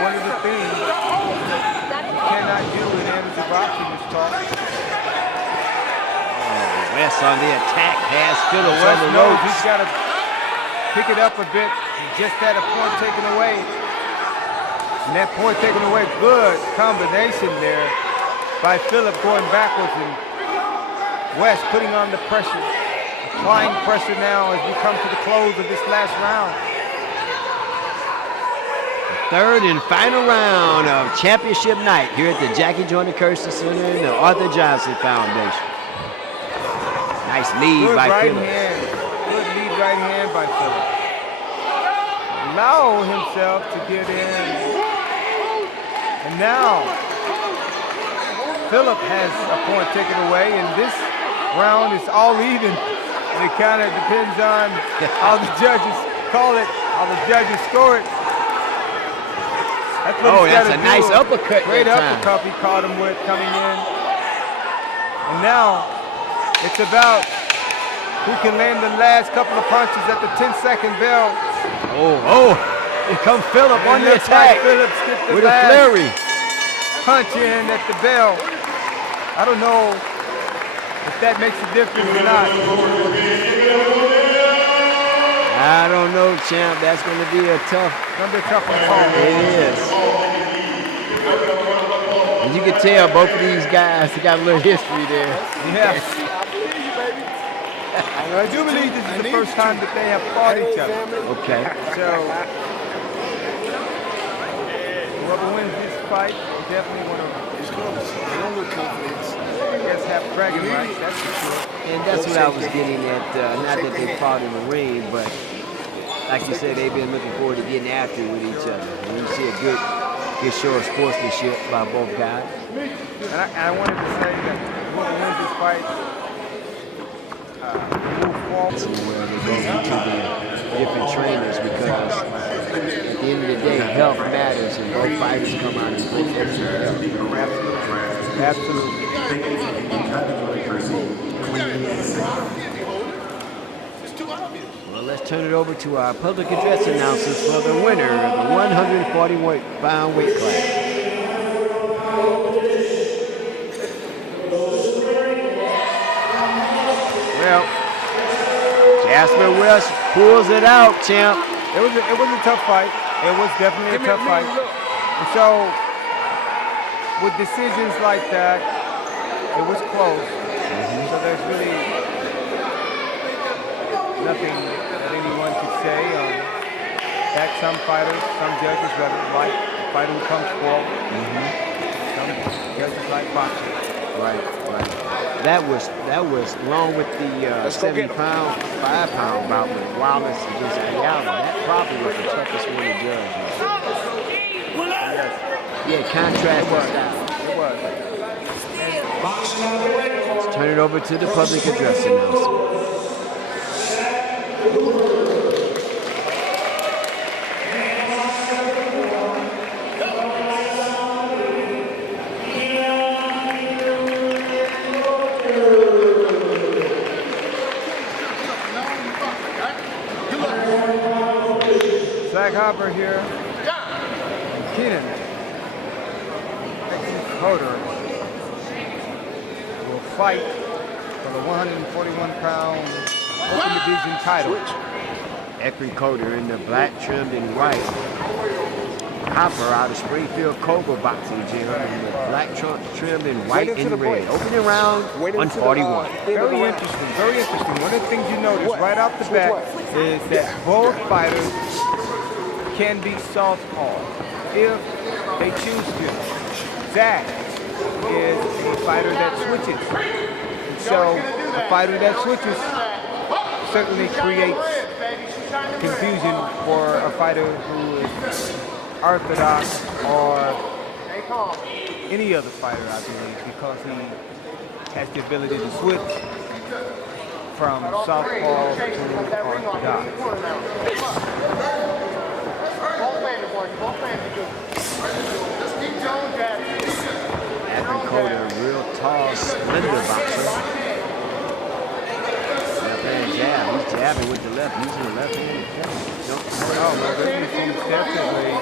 One of the things you cannot do in amateur boxing is talk. West on the attack, has Phillips on the knows ropes. He's got to pick it up a bit. He just had a point taken away. And that point taken away, good combination there by Phillip going backwards, and West putting on the pressure, applying pressure now as we come to the close of this last round. Third and final round of championship night here at the Jackie Joyner-Kersee Center and the Arthur Johnson Foundation. Nice lead Good by right Phillips. Good lead right hand by Phillips. Allow himself to get in. And now, Phillips has a point taken away, and this round is all even. It kind of depends on how the judges call it, how the judges score it. That's what that's a nice uppercut. Great uppercut he caught him with coming in. And now, it's about who can land the last couple of punches at the 10-second bell. Here comes Phillip on the attack Phillips gets the with a flurry. Punch in at the bell. I don't know if that makes a difference or not. I don't know, champ. That's going to be a tough. Gonna be a tough one to call. It is. And you can tell both of these guys they got a little history there. Yeah. I do believe this is the first time that they have fought each other. Okay. So whoever wins this fight is definitely one of I guess have bragging rights, that's for sure. And that's what I was getting at. Not that they fought in the ring, but like you said, they've been looking forward to getting after it with each other. And you see a good show of sportsmanship by both guys. And I wanted to say that whoever wins this fight move forward. Where they go into the different trainers because at the end of the day, health matters and both fighters come out and play for their health. Absolutely. Well, let's turn it over to our public address announcers for the winner of the 140-pound weight class. Well, Jasper West pulls it out, champ. It was a tough fight. It was definitely a tough fight. And so, with decisions like that, it was close. So there's really nothing that anyone could say. That some fighters, some judges rather like the fighter who comes forward. Some judges like boxing. Right. That was along with the 70-pound, 5-pound bout with Wallace against Ayala. That probably was the toughest one to judge. Yeah, contrast style. It was. Let's turn it over to the public address announcer. Zach Hopper here. And Keenan. Coder will fight for the 141-pound open division title. Ekri Coder in the black trimmed in white. Hopper out of Springfield Cobra Boxing Gym in the black trimmed in white and red. Opening round 141. Very interesting, very interesting. One of the things you notice right off the bat is that both fighters can be southpaw if they choose to. Zach is a fighter that switches. And so a fighter that switches certainly creates confusion for a fighter who is orthodox or any other fighter, I believe, because he has the ability to switch from southpaw to orthodox. Ekri Coder, real tall, slender boxer. Left hand jab. He's jabbing with the left, using the left hand. Oh, my goodness, he's definitely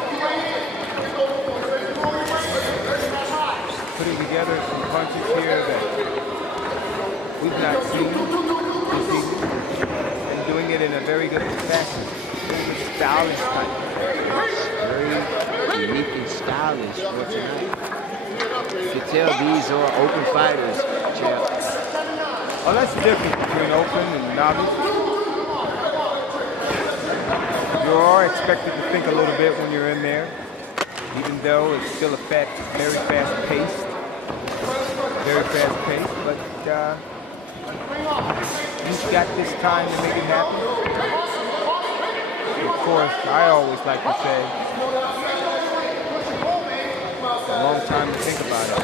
putting together some punches here that we've not seen this evening, and doing it in a very good fashion. Very stylish type. Very unique and stylish for tonight. You can tell these are open fighters, champ. Oh, that's the difference between open and novice. You are expected to think a little bit when you're in there, even though it's still very fast paced. But you've got this time to make it happen. Of course, I always like to say, a long time to think about it.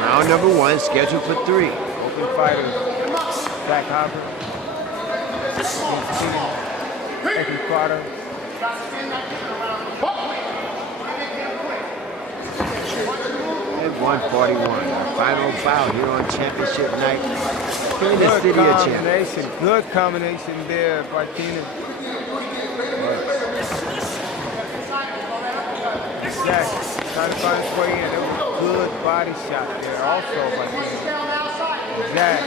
Round number one, scheduled for 3. Open fighters, Zach Hopper, Ekri Coder. At 141, our final bout here on championship night in the city of champions. Good combination there by Keenan. Zach trying to find his way in. There was a good body shot there also by Keenan. Zach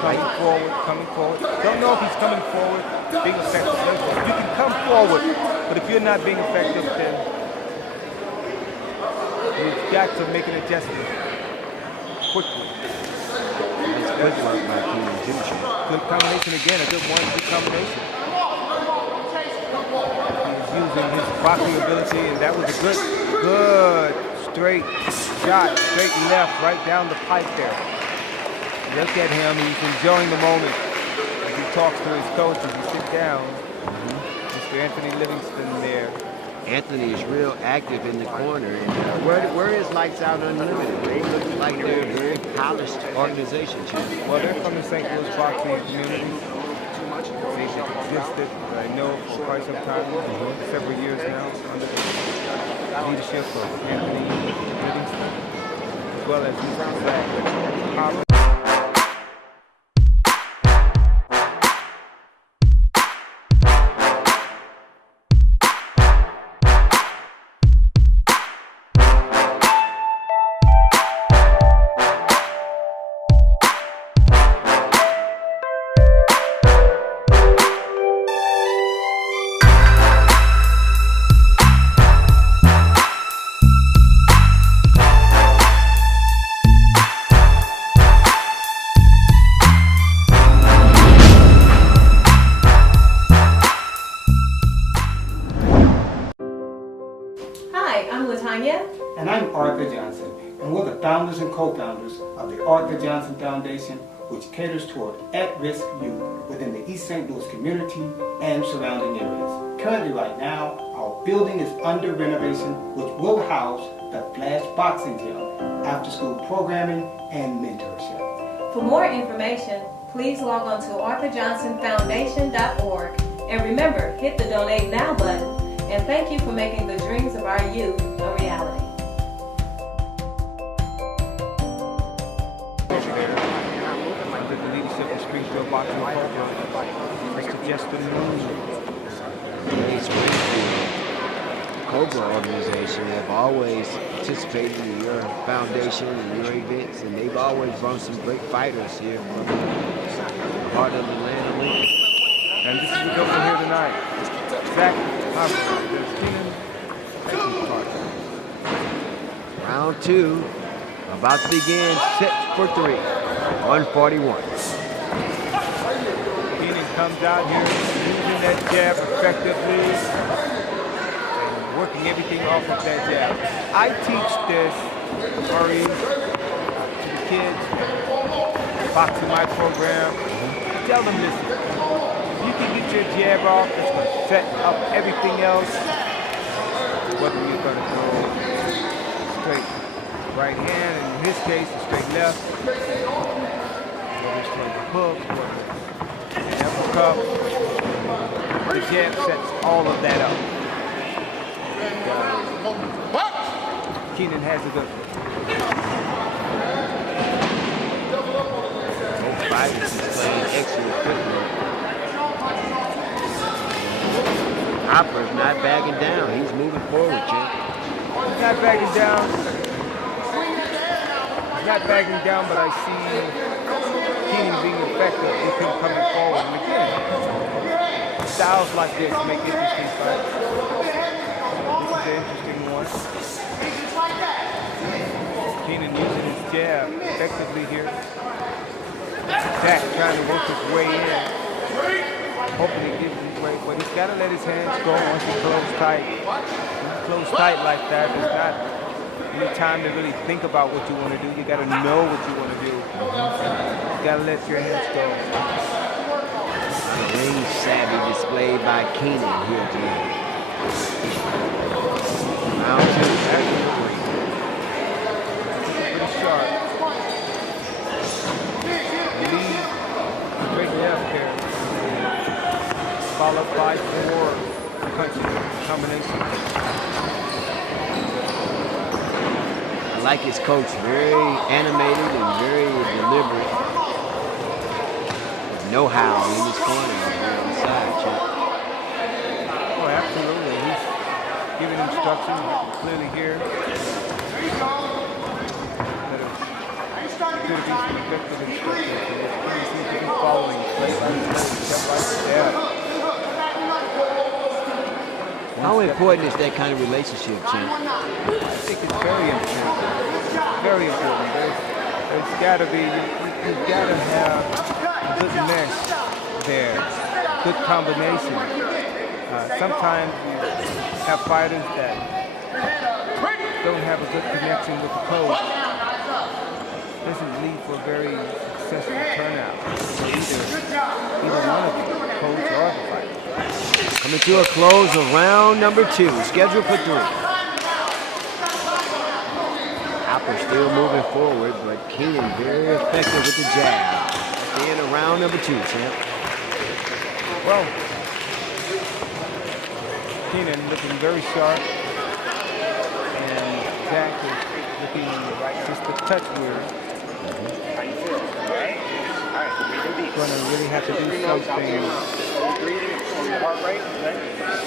Coming forward. Don't know if he's coming forward, being effective. You can come forward, but if you're not being effective, then you've got to make an adjustment quickly. Nice quick work by Keenan Tucci. Good combination again, a good 1-2 combination. He's using his boxing ability, and that was a good straight shot, straight left, right down the pipe there. Look at him, he's enjoying the moment as he talks to his coach as he sits down. Mr. Anthony Livingston there. Anthony is real active in the corner. And where is Lights Out Unlimited? They look like they're a very polished organization, Chip. Well, they're from the St. Louis boxing community. They've existed, I know, for quite some time, several years now, under the leadership of Anthony Livingston, as well as Mr. Zach. And I'm Arthur Johnson, and we're the founders and co-founders of the Arthur Johnson Foundation, which caters toward at-risk youth within the East St. Louis community and surrounding areas. Currently right now, our building is under renovation, which will house the Flash Boxing Gym, after-school programming, and mentorship. For more information, please log on to arthurjohnsonfoundation.org. And remember, hit the Donate Now button. And thank you for making the dreams of our youth a reality. Under the leadership of Springfield Boxing Cobra, Mr. Justin Moon. The Springfield Cobra organization have always participated in your foundation and your events, and they've always brought some great fighters here from the heart of the land of Lincoln. And this is the good one here tonight. Zach. Round 2, about to begin, set for 3, 141. Keenan comes out here using that jab effectively and working everything off of that jab. I teach this, Murray, to the kids, boxing my program. Tell them, listen, if you can get your jab off, it's going to set up everything else. Whether you're going to go straight right hand, and in his case, a straight left, whether it's from the hook, whether it's an uppercut, the jab sets all of that up. Keenan has a good one. Both fighters is playing excellent footwork. Hopper's not backing down. He's moving forward, Jim. He's not backing down. He's not backing down, but I see Keenan being effective with him coming forward. And again, styles like this make interesting fights. This is an interesting one. Keenan using his jab effectively here. Zach trying to work his way in. Hoping he gives his way, but he's got to let his hands go once he closes tight. When you close tight like that, there's not any time to really think about what you want to do. You got to know what you want to do. You got to let your hands go. The ring savvy displayed by Keenan here tonight. Round 2. Pretty sharp. Lead straight left here. Followed by 4 punches combination. I like his coach, very animated and very deliberate. Know-how in his corner on the side, Chip. Oh, absolutely. He's giving instructions clearly here. That is going to be some effective instructions. How important is that kind of relationship, champ? I think it's very important. Very important. There's got to be, you've got to have a good mesh there, good combination. Sometimes you have fighters that don't have a good connection with the coach. Doesn't lead for a very successful turnout. So either one of you, the coach or the fighter. Coming to a close of round number 2, scheduled for 3. Hopper still moving forward, but Keenan very effective with the jab. At the end of round number 2, champ. Well, Keenan looking very sharp, and Zach is looking just a touch weird. Going to really have to do something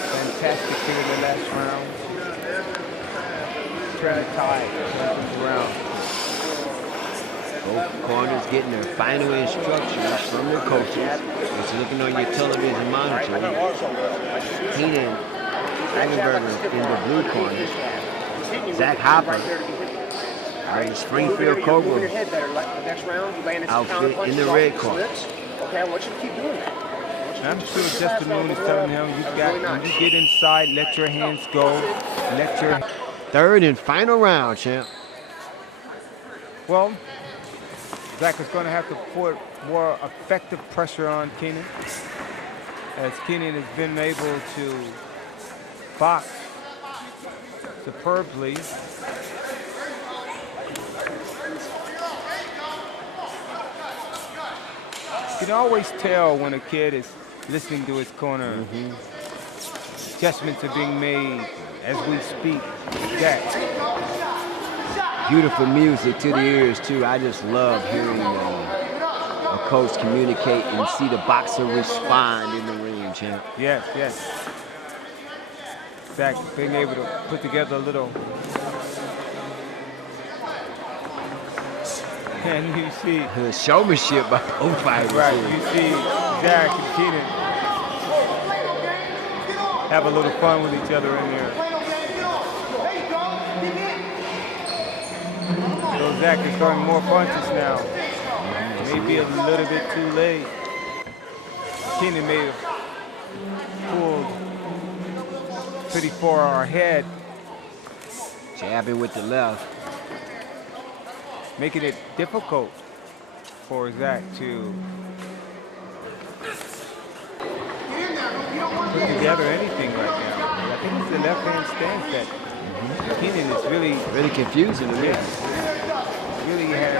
fantastic here in the last round. Trying to tie the round. Both corners getting their final instructions from their coaches. It's looking on your television monitor. Keenan Eichenberger in the blue corner. Zach Hopper, the Springfield Cobra outfit in the red corner. Okay, I want you to keep doing that. I'm sure Justin Moon is telling him, when you get inside, let your hands go. Let your... Third and final round, champ. Well, Zach is going to have to put more effective pressure on Keenan, as Keenan has been able to box superbly. You can always tell when a kid is listening to his corner. Adjustments are being made as we speak. Beautiful music to the ears, too. I just love hearing a coach communicate and see the boxer respond in the ring, champ. Yes, yes. Zach being able to put together a little. And you see the showmanship by both fighters. Right, you see Zach and Keenan have a little fun with each other in there. So Zach is throwing more punches now. Maybe a little bit too late. Keenan may have pulled pretty far ahead. Jabbing with the left. Making it difficult for Zach to put together anything right now. I think it's the left-hand stance that Keenan is really confusing to me. Really has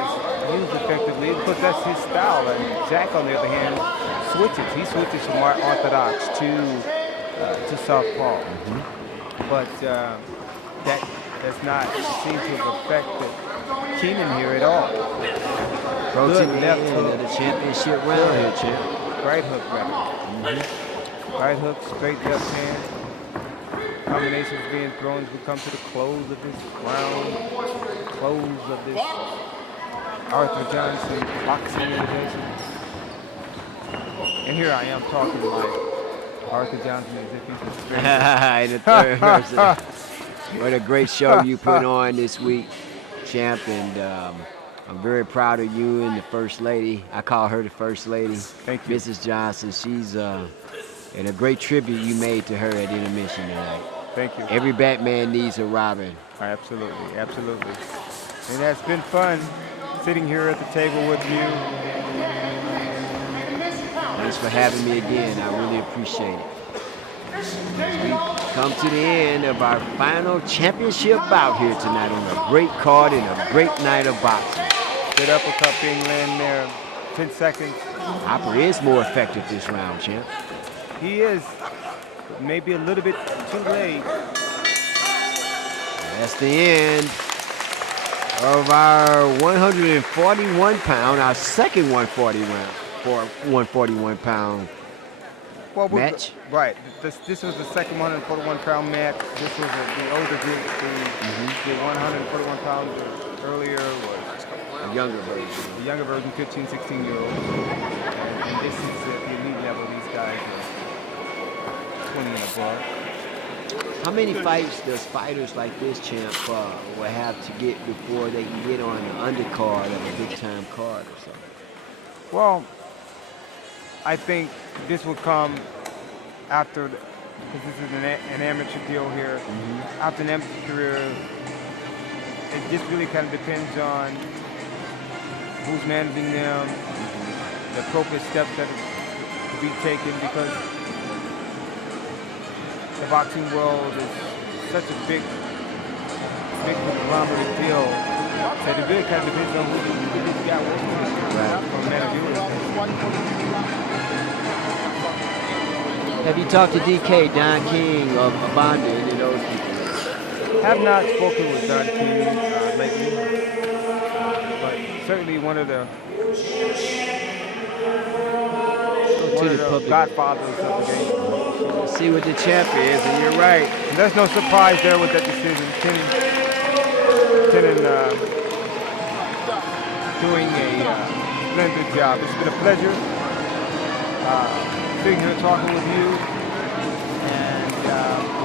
used effectively, because that's his style. And Zach, on the other hand, switches. He switches from orthodox to southpaw. But that does not seem to have affected Keenan here at all. Approaching the left hook of the championship round here, champ. Right hook, right. Right hook, straight left hand. Combinations being thrown as we come to the close of this round, close of this Arthur Johnson boxing invitation. And here I am talking like Arthur Johnson as if he's a stranger. In the third person. What a great show you put on this week, champ, and I'm very proud of you and the First Lady. I call her the First Lady. Thank you. Mrs. Johnson. She's and a great tribute you made to her at intermission tonight. Thank you. Every Batman needs a Robin. Absolutely, absolutely. It has been fun sitting here at the table with you. Thanks for having me again. I really appreciate it. As we come to the end of our final championship bout here tonight on a great card and a great night of boxing. Good uppercut being landed there. 10 seconds. Hopper is more effective this round, champ. He is. Maybe a little bit too late. That's the end of our 141-pound, our second 141-pound match. Right. This was the second 141-pound match. This was the older group. The 141 pounds earlier was A younger version. The younger version, 15, 16-year-olds. And this is at the elite level. These guys are 20 and above. How many fights does fighters like this, champ, will have to get before they can get on the undercard of a big-time card or something? Well, I think this will come after, because this is an amateur deal here. After an amateur career, it just really kind of depends on who's managing them, the appropriate steps that will be taken, because the boxing world is such a big conglomerate deal that it really kind of depends on who this guy works with from managerial. Have you talked to DK, Don King of Abanda, any of those people? Have not spoken with Don King lately, but certainly one of the godfathers of the game. Let's see what the champ is, and you're right. And there's no surprise there with that decision. Kenan doing a splendid job. It's been a pleasure sitting here talking with you, and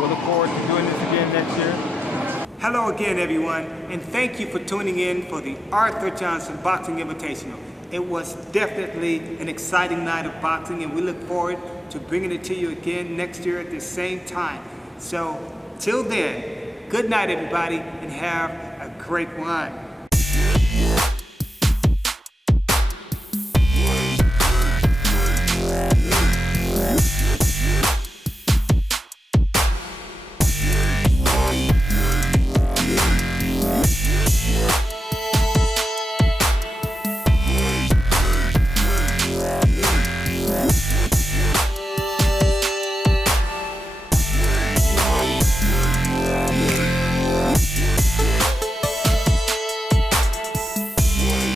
we'll look forward to doing this again next year. Hello again, everyone, and thank you for tuning in for the Arthur Johnson Boxing Invitational. It was definitely an exciting night of boxing, and we look forward to bringing it to you again next year at the same time. So, till then, good night, everybody, and have a great one.